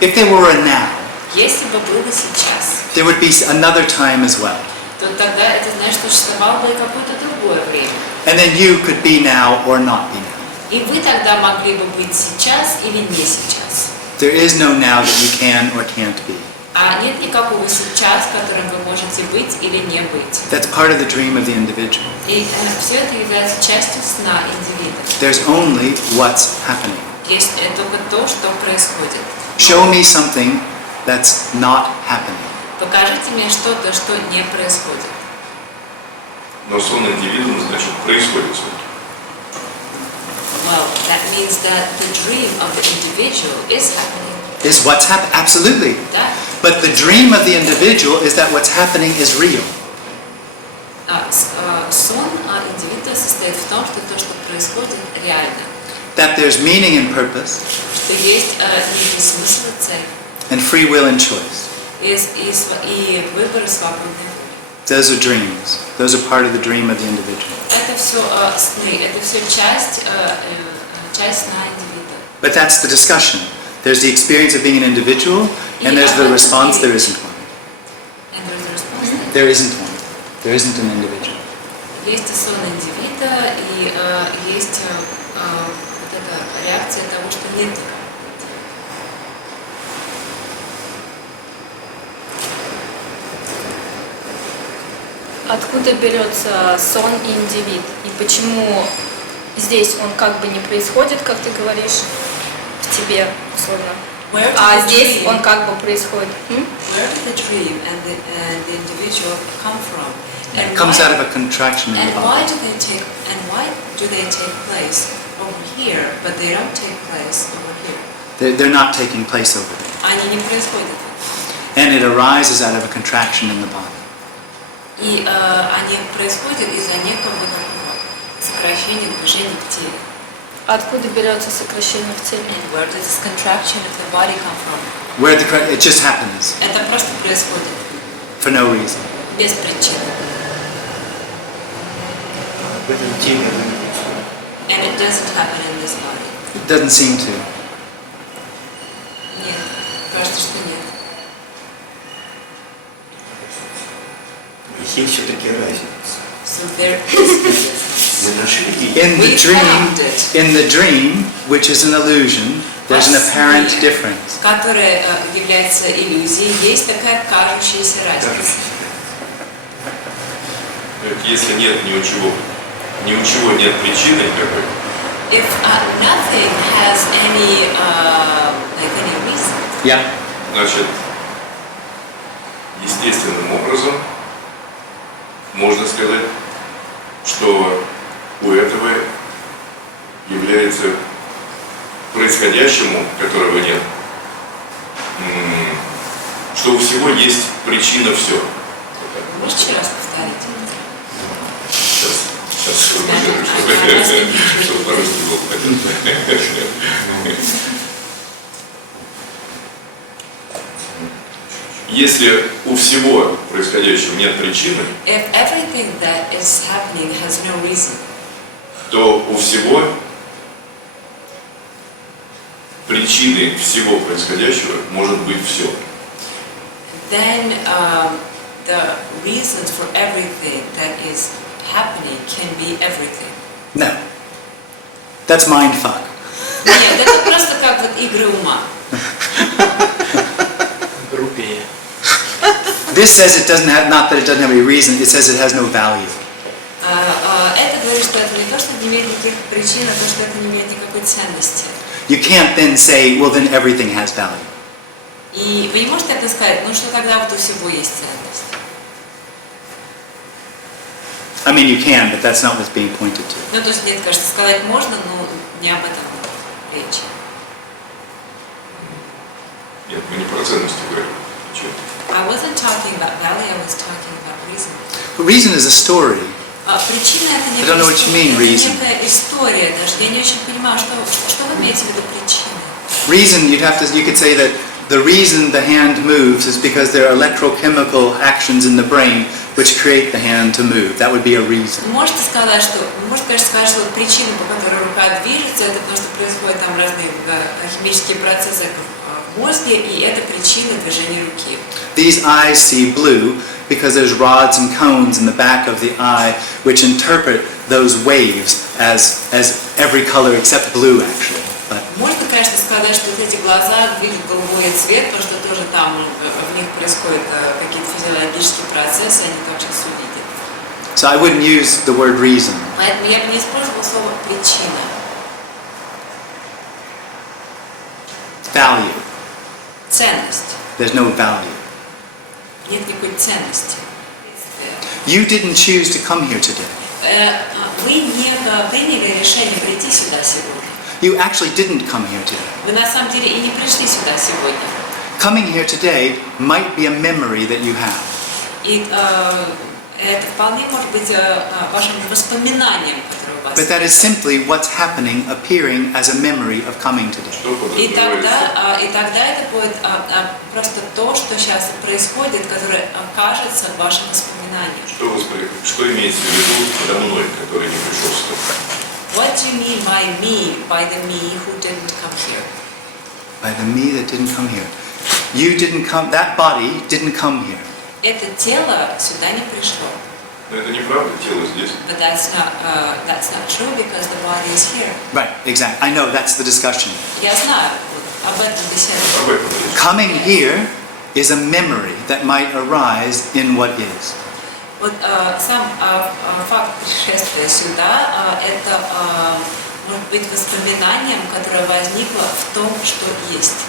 If there were a now, Если бы было сейчас, there would be another time as well. то тогда это значит, что существовало бы и какое-то другое время. And then you could be now or not be now. И вы тогда могли бы быть сейчас или не сейчас. There is no now that you can or can't be. А нет никакого сейчас, которым вы можете быть или не быть. That's part of the dream of the individual. И все это является частью сна индивида. There's only what's happening. Есть только то, что происходит. Show me something that's not happening. Покажите мне что-то, что не происходит. Но сон индивидуума, значит, происходит сон. Well, that means that the dream of the individual is happening. Is what's happening? Absolutely. Да? But the dream of the individual is that what's happening is real. Сон индивида состоит в том, что то, что происходит, реально. That there's meaning and purpose Что есть некий смысл и цель. and free will and choice. И выбор и свободный выбор. Those are dreams. Those are part of the dream of the individual. Это все сны, это все часть сна индивида. But that's the discussion. There's the experience of being an individual, and there's the response, there isn't one. And there's a response. There isn't one. There isn't an individual. Есть и сон индивида, и есть вот эта реакция того, что нет никого. Откуда берется сон и индивид? И почему здесь он как бы не происходит, как ты говоришь, в тебе, условно, а здесь он как бы происходит? Where did the dream and the individual come from? And It comes why- out of a contraction in the And body. why do they take place over here, but they don't take place over here? They're not taking place over there. Они не происходят. And it arises out of a contraction in the body. И они происходят из-за некого такого сокращения движения в теле. Откуда берется сокращение в теле? And where does this contraction of the body come from? Where it just happens Это просто происходит for no reason. без причины. В этом теле оно не происходит. And it doesn't happen in this body. It doesn't seem to. Нет, кажется, что нет. Есть все-таки разница. So there is Мы нашли In the dream, which is an illusion, there's an apparent difference. которая является иллюзией, есть такая кажущаяся разница. Если нет ни у чего нет причины никакой, If nothing has any reason, Yeah. значит, естественным образом можно сказать, что у этого является происходящему, которого нет, что у всего есть причина все. можешь еще раз повторить? Сейчас сформулирую, чтобы по-русски было понятно. Если у всего происходящего нет причины, if everything that is happening has no reason, то у всего причиной всего происходящего может быть все. then the reasons for everything that is happening can be everything. No. That's mindfuck. Нет, это просто как вот игры ума. Рупия. This says it doesn't have, not that it doesn't have any reason, it says it has no value. Это говорит, что это не то, что не имеет никаких причин, а то, что это не имеет никакой ценности. You can't then say, well, then everything has value. И вы не можете это сказать, ну что тогда вот у всего есть ценность. I mean, you can, but that's not what's being pointed to. Ну, то есть, мне кажется, сказать можно, но не об этом речь. Нет, мы не про ценности говорим. Чего? I wasn't talking about value, I was talking about reason. Reason is a story. Причина это I don't know what you mean, reason. некая история даже. Я не очень понимаю, что вы имеете в виду причиной. Reason, you could say that the reason the hand moves is because there are electrochemical actions in the brain which create the hand to move. That would be a reason. Можете сказать, что, конечно, сказать, что причина, по которой рука движется, это потому что происходят там разные химические процессы в мозге, и это причина движения руки. These eyes see blue because there's rods and cones in the back of the eye which interpret those waves as every color except blue, actually. But Можно, конечно, сказать, что вот эти глаза видят голубой цвет, потому что тоже там в них происходят какие-то физиологические процессы, они там сейчас увидят. so I wouldn't use the word reason. Поэтому я бы не использовала слово причина. Value. Ценность. There's no value. Нет никакой ценности. You didn't choose to come here today. Вы не приняли решение прийти сюда сегодня. You actually didn't come here today. Вы на самом деле и не пришли сюда сегодня. Coming here today might be a memory that you have. И это вполне может быть вашим воспоминанием, которое у вас But that is simply what's happening, appearing as a memory of coming today. Что И подразумевается? тогда это будет просто то, что сейчас происходит, которое окажется вашим воспоминанием. Что имеется в виду подо мной, который не пришел сюда? What do you mean by me, by the me who didn't come here? By the me that didn't come here. You didn't come, that body didn't come here. Это тело сюда не пришло. Но это неправда, тело здесь. But that's not true because the body is here. Right, exactly. I know, that's the discussion. Я знаю, вот, об этом беседа. Об этом речь. Coming here is a memory that might arise in what is. Вот сам факт пришествия сюда, это может быть воспоминанием, которое возникло в том, что есть.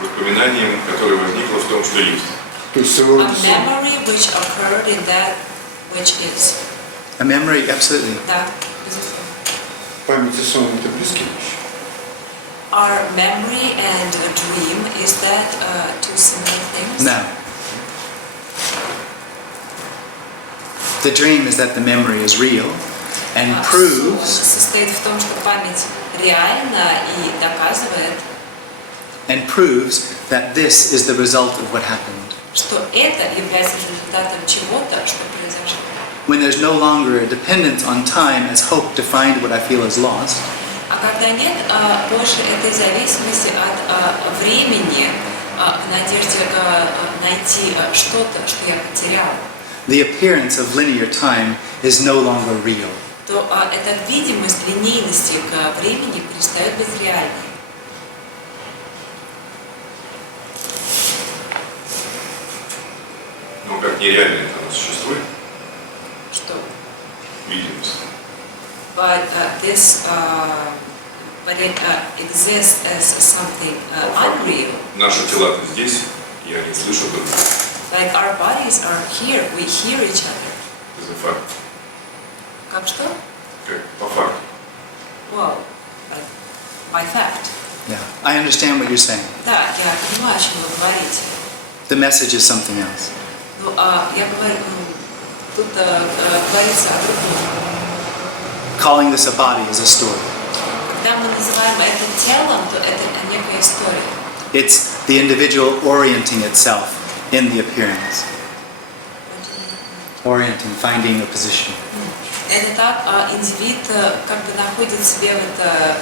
Воспоминанием, которое возникло в том, что есть. То есть своего A рода сон. memory which occurred in that which is. A memory, absolutely. Да, безусловно. Память и сон — это близкие вещи. Are memory and a dream, is that two similar things? No. The dream is that the memory is real and Сон proves состоит в том, что память реальна и доказывает, that this is the result of what happened. что это является результатом чего-то, что произошло. When there's no longer a dependence on time as hope to find what I feel is lost, А когда нет больше этой зависимости от времени, в надежде найти что-то, что я потерял, the appearance of linear time is no longer real. то эта видимость линейности к времени перестает быть реальной. Но как нереально это оно существует, Что? видимость. But it exists as something unreal. Наши тела-то здесь, и они слышат друг друга. Like our bodies are here, we hear each other. Это факт. Как что? Как по факту. Well, by fact. Yeah, I understand what you're saying. Да, я понимаю, о чем вы говорите. The message is something else. Ну, я говорю, тут говорится о другом. Calling this a body is a story. Когда мы называем это телом, то это некая история. It's the individual orienting itself in the appearance. Orienting, finding a position. Это так, индивид как бы находит себе в это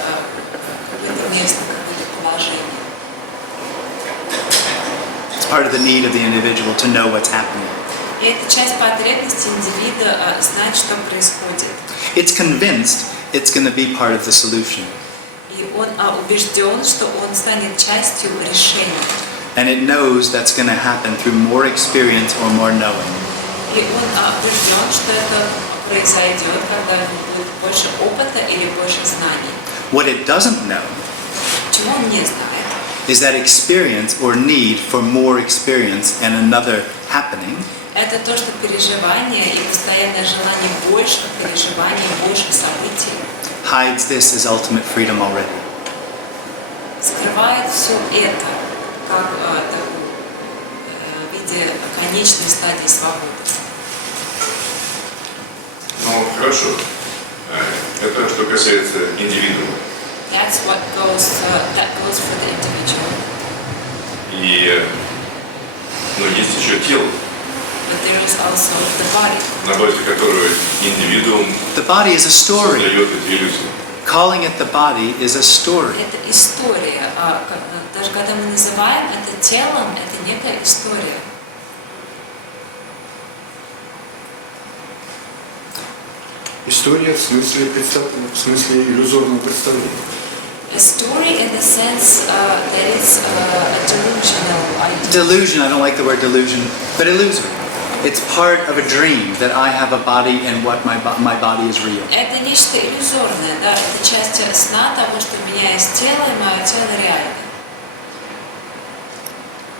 какое-то место, какое-то положение. It's part of the need of the individual to know what's happening. И это часть потребности индивида знать, что происходит. It's convinced it's going to be part of the solution. И он убежден, что он станет частью решения. And it knows that's going to happen through more experience or more knowing. И он убежден, что это произойдет, когда у него будет больше опыта или больше знаний. What it doesn't know Чего он не знает? is that experience or need for more experience and another happening Это то, что переживание и постоянное желание больших переживаний, больших событий hides this as ultimate freedom already. скрывает все это как в виде конечной стадии свободы. Ну, хорошо. Это что касается индивидуума. That's what that goes for the individual. Но есть еще тело, But there is also the body. на базе которого индивидуум The body is a story. создает эти иллюзии. Calling it the body is a story. Это история. Даже когда мы называем это телом, это некая история. История в смысле иллюзорного представления. A story in the sense that it's a delusional idea. Delusion, I don't like the word delusion, but illusory. It's part of a dream that I have a body and what my body is real. Это нечто иллюзорное, да, это часть сна того, что у меня есть тело, и мое тело реально.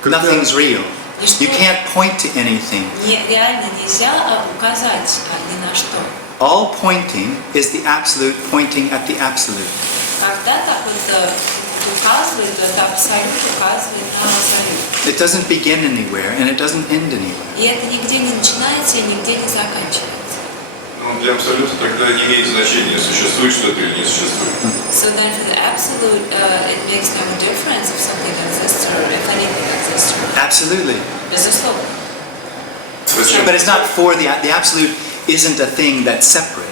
Nothing's real. Ничто You can't point to anything. реально нельзя указать ни на что. All pointing is the absolute pointing at the absolute. Когда так вот указывает, то это абсолют указывает на абсолют. It doesn't begin anywhere and it doesn't end anywhere. И это нигде не начинается и нигде не заканчивается. Ну, для абсолюта тогда не имеет значения, существует что-то или не существует. So then for the absolute, it makes no difference if something exists or if anything exists or not. Absolutely. Безусловно. Зачем? But it's not for the absolute isn't a thing that's separate.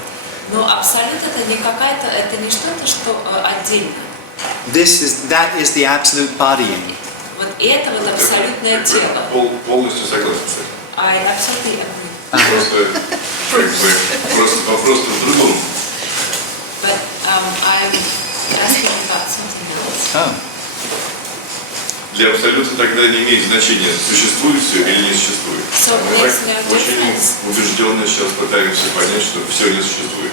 Но абсолют это не какая-то, это не что-то, что отдельно. That is the absolute bodying. Вот это вот абсолютное тело. Полностью согласен с этим. I absolutely agree. Просто вопрос в другом. But I'm asking about something else. Oh. Для абсолюта тогда не имеет значения, существует все или не существует. So Мы makes так no очень difference. убежденно сейчас пытаемся понять, что все не существует.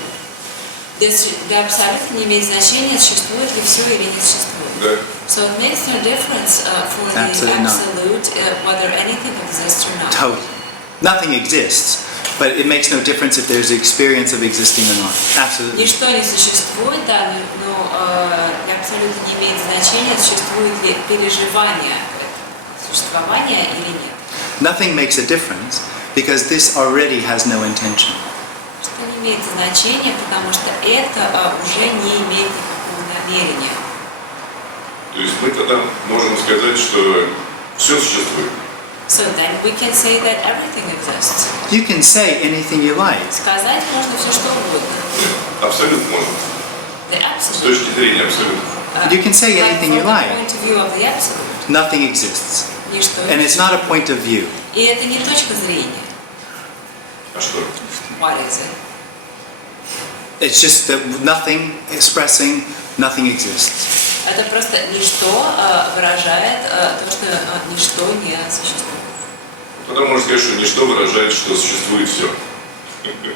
Для абсолюта не имеет значения, существует ли все или не существует. Да? So it makes no difference for the Absolutely not. absolute whether anything exists or not. Totally. Nothing exists, but it makes no difference if there's the experience of existing or not. Absolutely. Ничто не существует, да, но для абсолюта не имеет значения, существует ли переживание существования или нет. Nothing makes a difference because this already has no intention. Что не имеет значения, потому что это уже не имеет никакого намерения. То есть мы тогда можем сказать, что все существует. So then we can say that everything exists. You can say anything you like. Сказать можно все что угодно. Нет, абсолют можно. The С absolute. точки зрения абсолюта. You can say But anything from you the like. point of view of the absolute, Nothing exists. ничто And не it's not a point of view. И это не точка зрения. А что? What is it? It's just that nothing expressing, nothing exists. Это просто ничто выражает то, что ничто не существует. Тогда можно сказать, что ничто выражает, что существует все.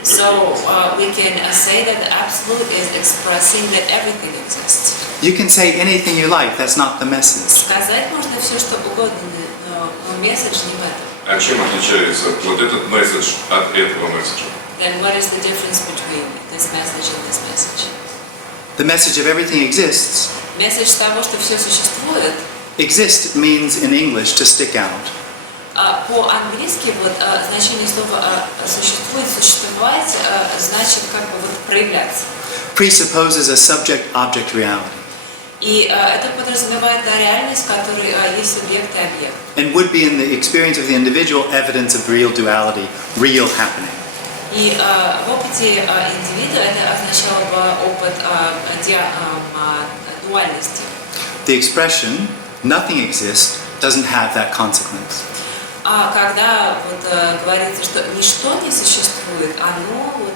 So we can say that the absolute is expressing that everything exists. You can say anything you like, that's not the message. Сказать можно все, что угодно, но месседж не в этом. А чем отличается вот этот месседж от этого месседжа? Then what is the difference between this message and this message? The message of everything exists. Месседж того, что все существует, Exist means in English to stick out. по-английски вот значение слова существует, существовать значит как бы вот проявляться. presupposes a subject-object reality. И это подразумевает реальность, в которой есть субъект и объект. And would be in the experience of the individual evidence of real duality, real happening. И в опыте индивида это означало бы опыт дуальности. The expression, nothing exists, doesn't have that consequence. А когда вот говорится, что ничто не существует, оно вот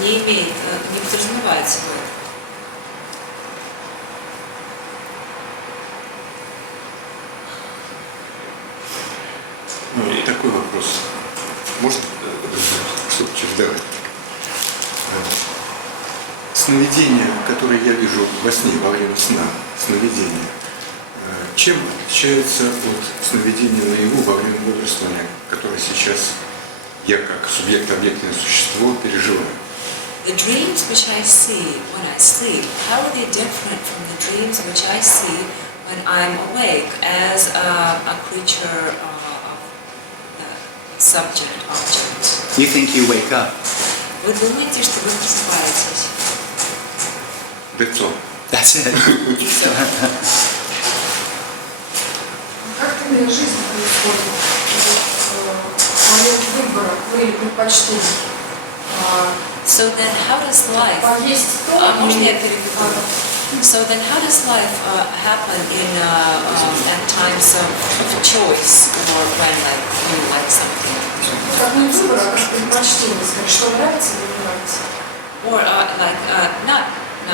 не имеет, не подразумевает собой. Ну, и такой вопрос. Можно что-то чередовать? Сновидения, которые я вижу во сне, во время сна, сновидения, чем отличается от сновидения наяву во время бодрствования, которое сейчас я как субъект-объектное существо переживаю? The dreams which I see when I sleep, how are they different from the dreams which I see when I'm awake as a creature of subject, object? You think you wake up. Вы думаете, что вы просыпаетесь? That's all. That's it. И все. Как тогда жизнь происходит? Момент выбора, или предпочтений. So then how does life... Есть то, Можно я переведу? So then how does life happen at times of choice or when like you like something? как не выбор, а как предпочтение, сказать, что нравится или не нравится. Or not a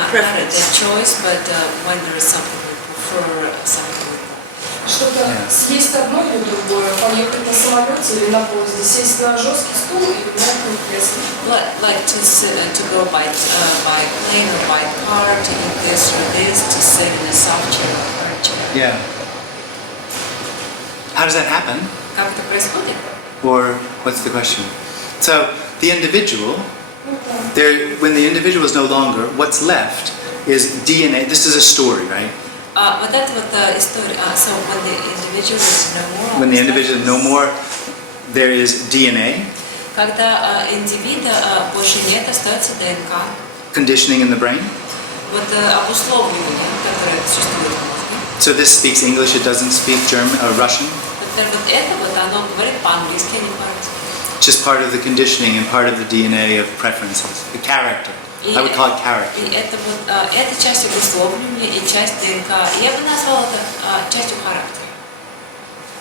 choice, but when there is something you prefer, something you Что-то съесть одно или другое, поехать на самолете или на поезде, сесть на жесткий стул или в мягкое кресло. like to go by plane or by car, to eat this or this, to sit in a soft chair or hard chair. Yeah. How does that happen? Как это происходит? Or what's the question? So the individual, when the individual is no longer, what's left is DNA. This is a story, right? Вот это вот история. So when the individual is no more. When the individual is no more, there is DNA. Когда индивида больше нет, остается ДНК. Conditioning in the brain. Вот обусловливание, которое существует в мозге. So this speaks English. It doesn't speak German or Russian. Вот это вот оно говорит по-английски, а не по-русски. Just part of the conditioning and part of the DNA of preferences, the character. I would call it character. И это вот это часть обусловливания и часть ДНК. Я бы назвала это частью характера.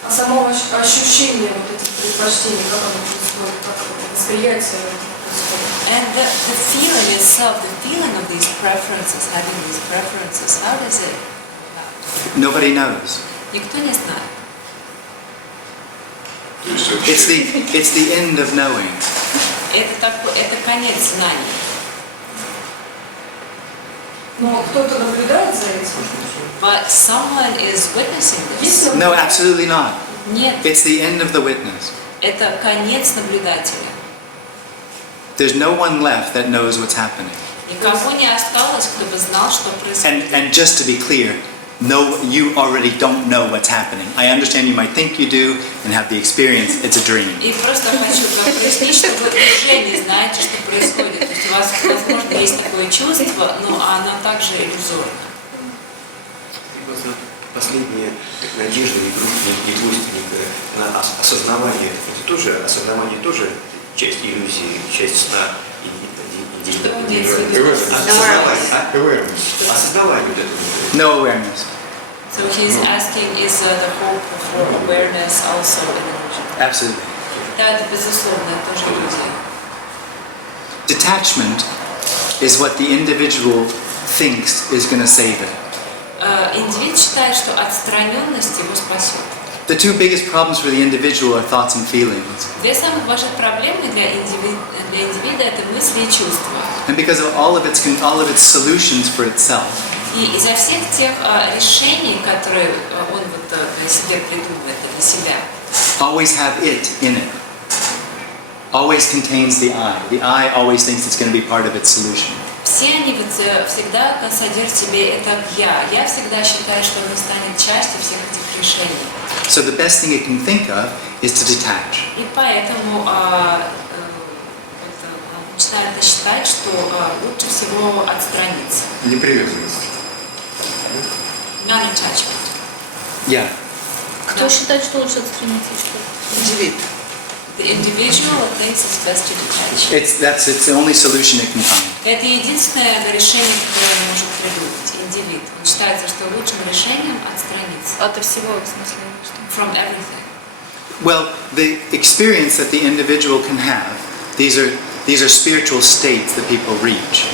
А само ощущение вот этих предпочтений, как оно происходит, как восприятие происходит. And the feeling itself, the feeling of these preferences, having these preferences, how does it? Nobody knows. Никто не знает. То есть It's the end of knowing. Это конец знаний. Но кто-то наблюдает за этим. But someone is witnessing this. No, absolutely not. Нет, It's the end of the witness. это конец наблюдателя. There's no one left that knows what's happening. Никого не осталось, кто бы знал, что происходит. And just to be clear, no, you already don't know what's happening. I understand you might think you do and have the experience. It's a dream. И просто хочу прояснить, что вы уже не знаете, что происходит. То есть у вас, возможно, есть такое чувство, но оно также иллюзорно. Последняя надежда и двойственника на осознавание, это тоже, осознавание тоже часть иллюзии, часть сна. Что имеется в виду? Осознавание вот этого. No awareness. So he's asking, is the hope for awareness also an illusion? Absolutely. Да, это безусловно, это тоже иллюзия. Detachment is what the individual thinks is going to save it. Индивид считает, что отстраненность его спасет. The two biggest problems for the individual are thoughts and feelings. Две самых важных проблемы для индивида это мысли и чувства. And because of all of its solutions for itself, И из-за всех тех решений, которые он вот для себя придумывает для себя, always have it in it. Always contains the I. The I always thinks it's going to be part of its solution. все они вот всегда содержат в себе это я. Я всегда считаю, что он станет частью всех этих решений. So the best thing it can think of is to detach. И поэтому начинает считать, что лучше всего отстраниться. Непривязанность. Non-attachment. Yeah. Кто считает, что лучше отстраниться? Что? Индивид. The individual thinks it's best to detach. It's the only solution it can find. Это единственное решение, которое он может придумать. Индивид. Он считается, что лучшим решением отстраниться. От всего, в смысле, что? From everything. Well, the experience that the individual can have, these are spiritual states that people reach,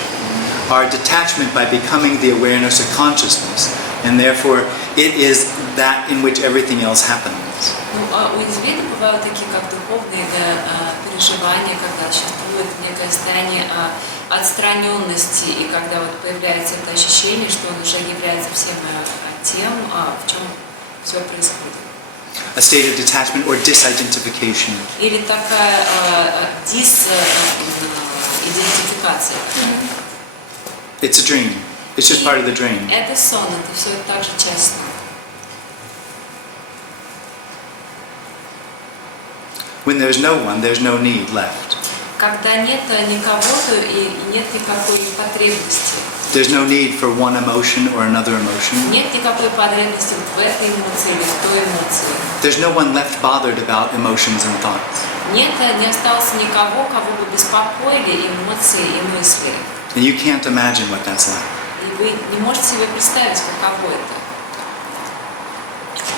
are detachment by becoming the awareness of consciousness, and therefore it is that in which everything else happens. У индивида бывают такие как духовные переживания, когда существует некое состояние отстраненности, и когда вот появляется это ощущение, что он уже является всем тем, в чем все происходит. A state of detachment or disidentification. Или такая идентификация. It's a dream. It's just part of the dream. Это сон, это все так же часть сна. When there's no one, there's no need left. Когда нет никого, то и нет никакой потребности. There's no need for one emotion or another emotion. Нет никакой потребности в этой эмоции или в той эмоции. There's no one left bothered about emotions and thoughts. Нет, не осталось никого, кого бы беспокоили эмоции и мысли. And you can't imagine what that's like. И вы не можете себе представить, каково это.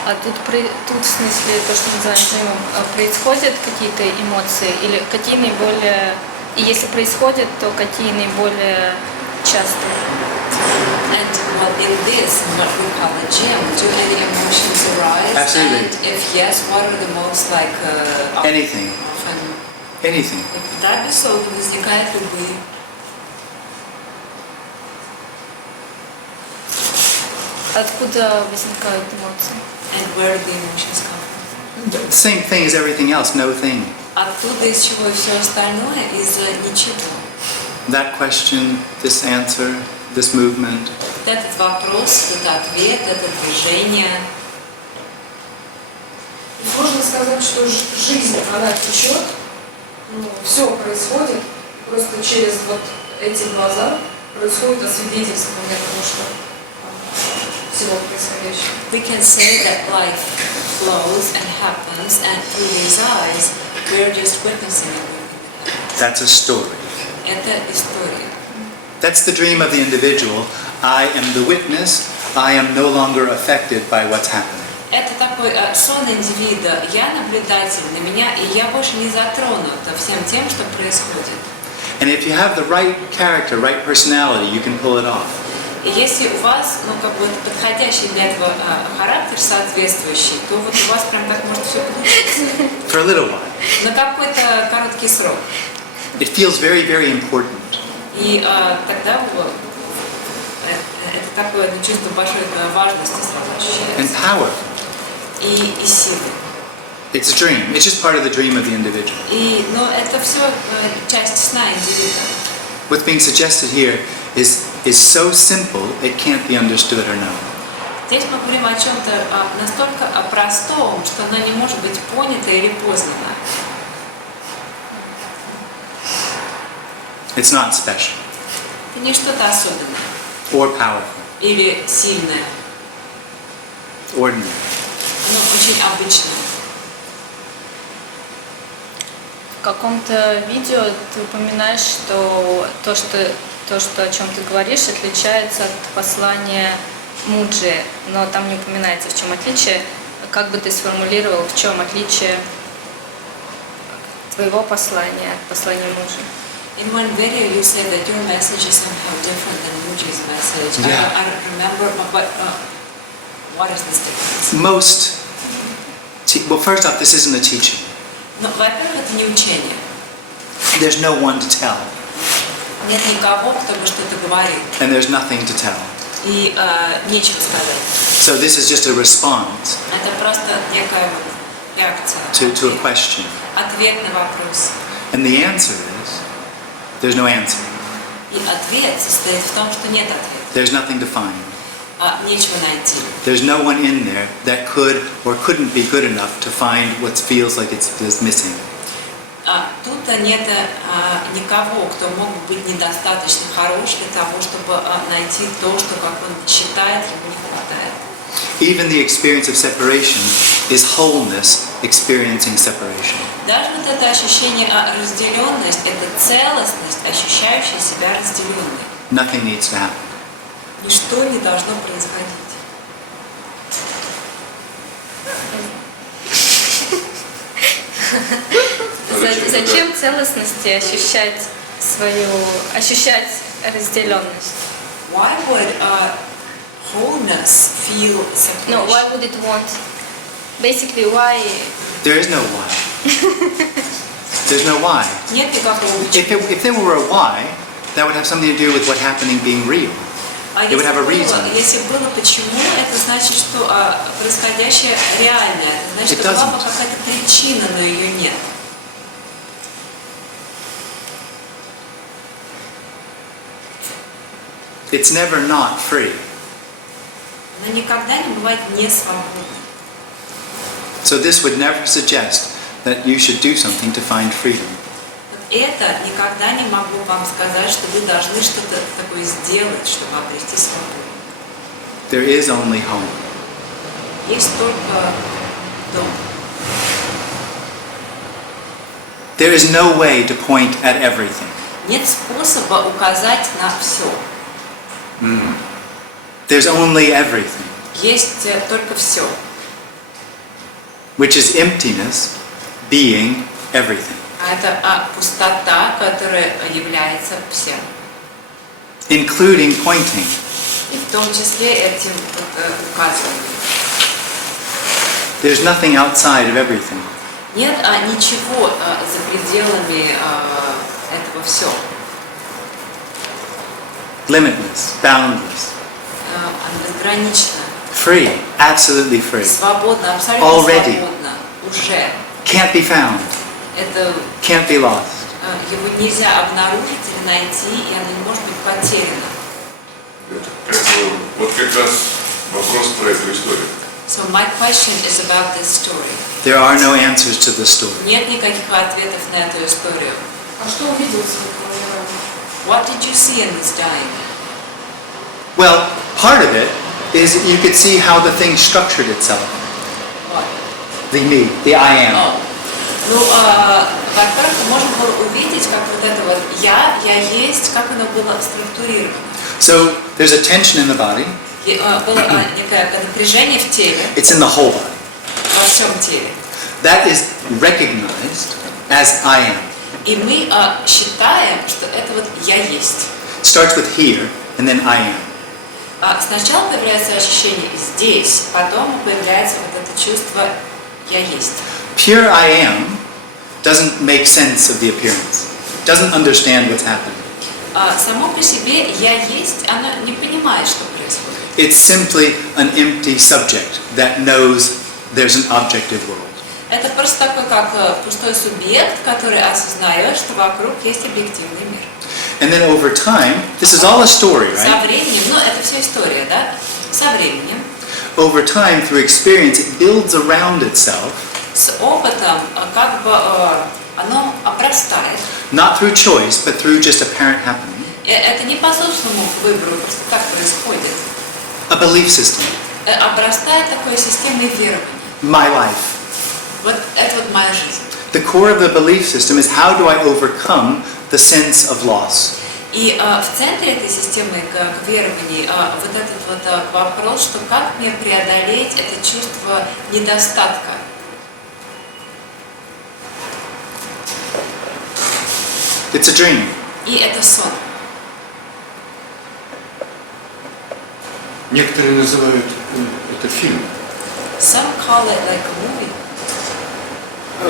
А тут в смысле, то, что мы называем дымом, происходят какие-то эмоции или какие наиболее... И если происходят, то какие наиболее частые? And what in this, what we call a gym, do any emotions arise? Absolutely. And if yes, what are the most like... Anything. Often? Anything. Да, безусловно, возникают любые. Откуда возникают эмоции? And where do the emotions come from? Same thing as everything else, no thing. Оттуда, из чего и все остальное, из ничего. That question, this answer, this movement, Этот вопрос, этот ответ, это движение. Можно сказать, что жизнь, она течет, все происходит, просто через вот эти глаза происходит освидетельствование того, что всего происходящего. We can say that life flows and happens, and through these eyes, we're just witnessing everything. that's a story. Это история. That's the dream of the individual. I am the witness. I am no longer affected by what's happening. Это такой сон индивида. Я наблюдатель, на меня, и я больше не затронута всем тем, что происходит. And if you have the right character, right personality, you can pull it off. И если у вас, подходящий для этого характер соответствующий, то вот у вас прям так может все получиться. For a little while. На какой-то короткий срок. It feels very, very important. И тогда это такое чувство большой важности сразу ощущается. And power. И силы. It's a dream. It's just part of the dream of the individual. Но это все часть сна индивида. What's being suggested here is so simple it can't be understood or known. Здесь мы говорим о чем-то настолько простом, что оно не может быть понято или познано. It's not special Это не что-то особенное or powerful, или сильное. ordinary. Оно очень обычное. В каком-то видео ты упоминаешь, что то, о чем ты говоришь, отличается от послания Муджи, но там не упоминается, в чем отличие. Как бы ты сформулировал, в чем отличие твоего послания от послания Муджи? In one video, you said that your message is somehow different than Muji's message. Yeah. I don't remember, but what is this difference? Well, first off, this isn't a teaching. Ну, во-первых, это не учение. There's no one to tell, Нет никого, кто бы что-то говорил. and there's nothing to tell. И нечего сказать. So this is just a response Это просто некая реакция. to a question. Ответ на вопрос. And the answer is, there's no answer. И ответ состоит в том, что нет ответа. There's nothing to find. Нечего найти. There's no one in there that could or couldn't be good enough to find what feels like it's missing. Тут нет никого, кто мог бы быть недостаточно хорош для того, чтобы найти то, что, как он считает, ему не хватает. Even the experience of separation is wholeness experiencing separation. Даже вот это ощущение разделенность, это целостность, ощущающая себя разделенной. Nothing needs to happen. Ничто не должно происходить. Зачем целостности ощущать разделенность? Why would wholeness feel separation? No, why would it want? Basically, why? There is no why. There's no why. Нет никакого If there were a why, that would have something to do with what happening being real. It would have a reason. Если было почему, это значит, что происходящее реальное. Это значит, It что была бы doesn't. какая-то причина, но ее нет. It's never not free. Она никогда не бывает не свободной. So this would never suggest that you should do something to find freedom. Это никогда не могло вам сказать, что вы должны что-то такое сделать, чтобы обрести свободу. There is only home. Есть только дом. There is no way to point at everything. Нет способа указать на все. There's only everything, Есть только все. which is emptiness being everything. А это пустота, которая является всем. Including pointing. И в том числе этим указыванием. There's nothing outside of everything. Нет ничего за пределами этого все. Limitless, boundless, Безгранично. free, absolutely free. Свободно, абсолютно Already. свободно. Уже. Can't be found, Это can't be lost. его нельзя обнаружить или найти, и оно не может быть потеряно. Вот как раз вопрос про эту историю. So my question is about this story. There are no answers to the story. Нет никаких ответов на эту историю. А что увидел святой Иоанн? What did you see in this dying? Well, part of it is you could see how the thing structured itself. What? The me, the I am. Ну, во-первых, можно было увидеть, как вот это вот я есть, как оно было структурировано. So there's a tension in the body. И, было некое напряжение в теле, It's in the whole body. во всем теле. That is recognized as I am. И мы считаем, что это вот я есть. Starts with here and then I am. Сначала появляется ощущение здесь, потом появляется вот это чувство я есть. Pure I am doesn't make sense of the appearance. Doesn't understand what's happening. Само по себе я есть, оно не понимает, что происходит. It's simply an empty subject that knows there's an objective world. Это просто такой, как пустой субъект, который осознает, что вокруг есть объективный мир. And then over time, this is all a story, Со right? временем, ну это все история, да? Со временем, Over time, through experience, it builds around itself, с опытом, как бы оно обрастает. not through choice, but through just apparent happening. Это не по собственному выбору, просто так происходит. A belief system, Обрастает такой системой верования. my life. Вот это вот моя жизнь. The core of the belief system is how do I overcome the sense of loss? И в центре этой системы к верований вот этот вот вопрос, что как мне преодолеть это чувство недостатка. It's a dream. И это сон. Некоторые называют это фильм. Some call it like a movie.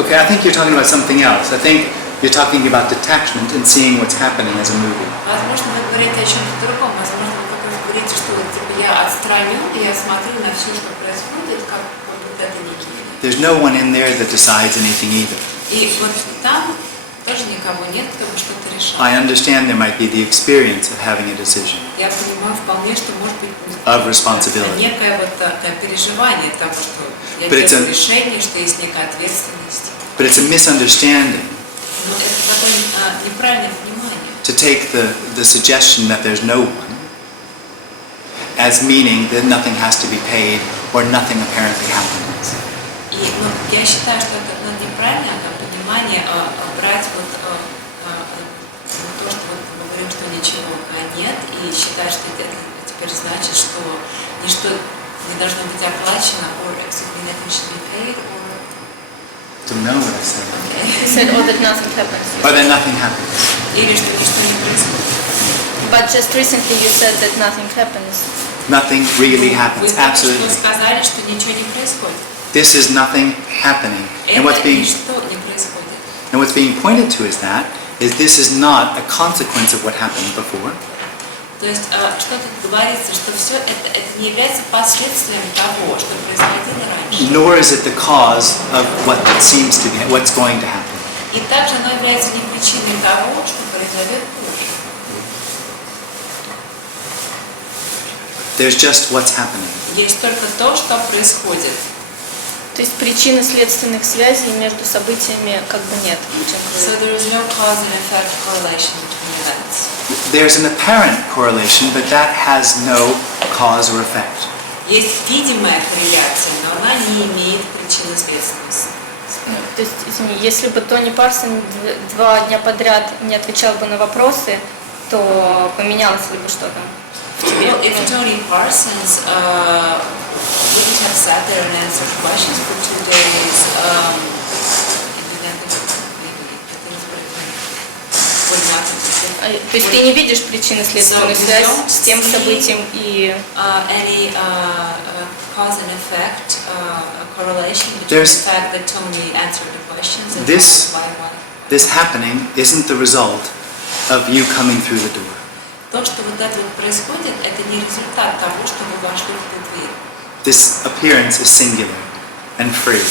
Okay, I think you're talking about something else. I think you're talking about detachment and seeing what's happening as a movie. Возможно, вы говорите о чем-то другом. Возможно, вы как раз говорите, что типа я отстранен, и я смотрю на все, что происходит, как вот это некий мир. There's no one in there that decides anything either. И вот там тоже никого нет, кто бы что-то решал. I understand there might be the experience of having a decision, Я понимаю вполне, что может быть of responsibility. некое вот такое переживание того, что я But it's делаю a- решение, что есть некая ответственность. But it's a misunderstanding Но это такое неправильное понимание. To take the suggestion that there's no one as meaning that nothing has to be paid or nothing apparently happens. И я считаю, что это неправильное понимание брать вот то, что вот мы говорим, что ничего нет, и считать, что это теперь значит, что ничто не должно быть оплачено, or nothing should be paid, or... Don't know what I said. Okay. You said, oh, that nothing happens. Or that nothing happens. Или что ничто не происходит. But just recently you said that nothing happens. Nothing really happens. Вы только что Absolutely. сказали, что ничего не происходит. This is nothing happening. And Это ничто не происходит. what's being pointed to is this is not a consequence of what happened before. То есть, что тут говорится, что все это не является последствием того, что происходило раньше. Nor is it the cause of what seems to be, what's going to happen. И также оно является не причиной того, что произойдет позже. There's just what's happening. Есть только то, что происходит. То есть причинно-следственных связей между событиями как бы нет. So there is no cause and effect correlation between events. There's an apparent correlation, but that has no cause or effect. Есть видимая корреляция, но она не имеет причинно-следственности. То есть, извини, если бы Тони Парсон 2 дня подряд не отвечал бы на вопросы, то поменялось ли бы что-то? Well, if Tony Parsons wouldn't have sat there and answered questions for 2 days, То есть ты не видишь причинно-следственную связь с тем событием и... any cause and effect correlation between the fact that Tony answered the questions and why. This happening isn't the result of you coming through the door. То, что вот это вот происходит, это не результат того, что вы вошли в эту дверь. This appearance is singular and free.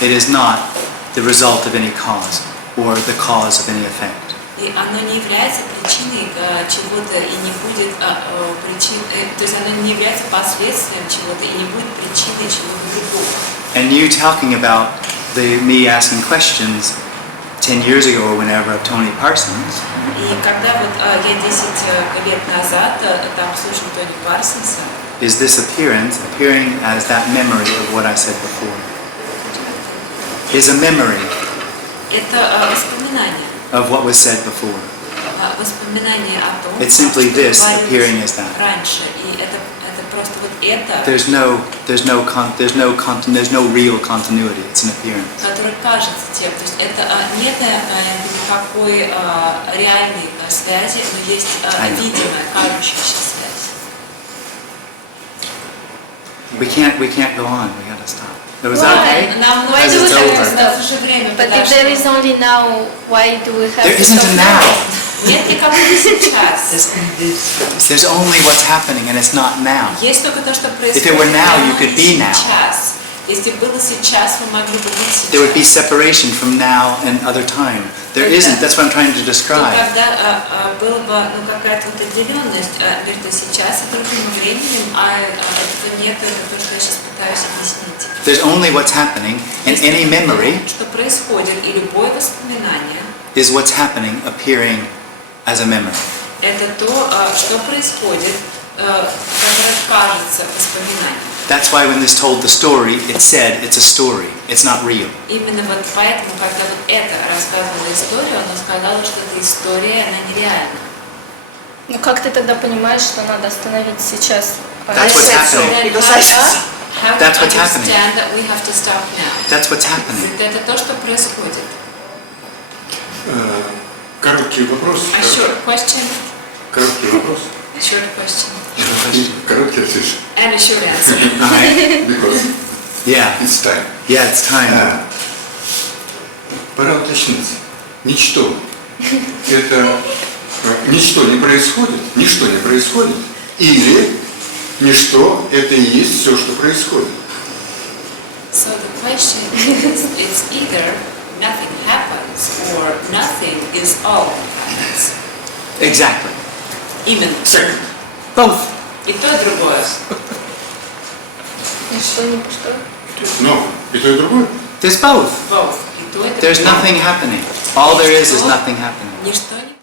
It is not the result of any cause or the cause of any effect. И оно не является причиной чего-то и не будет то есть оно не является последствием чего-то и не будет причиной чего-то другого. And you talking about me asking questions 10 years ago or whenever of Tony Parsons. И когда вот я 10 лет назад там слушал Тони Парсонса, Is this appearance appearing as that memory of what I said before? Is a memory это воспоминание. of what was said before. Воспоминание о том, It's simply что this говорилось appearing as that. раньше. И это просто вот это, There's no real continuity. It's an appearance. который кажется тем. То есть это нет никакой реальной связи, но есть видимая, кажущаяся связь. We can't go on. We gotta stop. Was Why? that okay? Нам Why do we have to stop? уже время But if there is only now, why do we have There to isn't stop a now. Нет никакого сейчас. There's only what's happening, and it's not now. Есть только то, что If происходит. it were now, you прямо could be now. сейчас. Если было сейчас, вы могли бы быть сейчас. There would be separation from now and other time. There isn't. That's what I'm trying to Но describe. когда была бы какая-то вот отделенность между сейчас и другим временем, а этого нет, это то, что я сейчас пытаюсь объяснить. There's only what's happening, and any memory Что происходит, и любое воспоминание, is what's happening appearing as a memory. это то, что происходит, которое кажется воспоминанием. That's why when this told the story, it said it's a story. It's not real. Именно вот поэтому, когда вот это рассказывала историю, она сказала, что эта история, она нереальна. Ну как ты тогда понимаешь, что надо остановить сейчас? That's what's happening. How That's to what's happening. understand that we have to stop now. That's what's happening. Это то, что происходит. Короткий вопрос. A short question, Короткий вопрос. a short question, И короткий ответ. and a short answer. Because Yeah. it's time. Yeah, it's time. Пора уточнить. Ничто. Это ничто не происходит, или ничто это и есть все, что происходит. So the question is, it's either nothing happens or nothing is all that happens. Exactly. Именно. Second. Both. И то, и другое. Что не что? Но и то, и другое. There's both. Both. И то, и There's другое. nothing happening. All there is nothing happening. Ничто не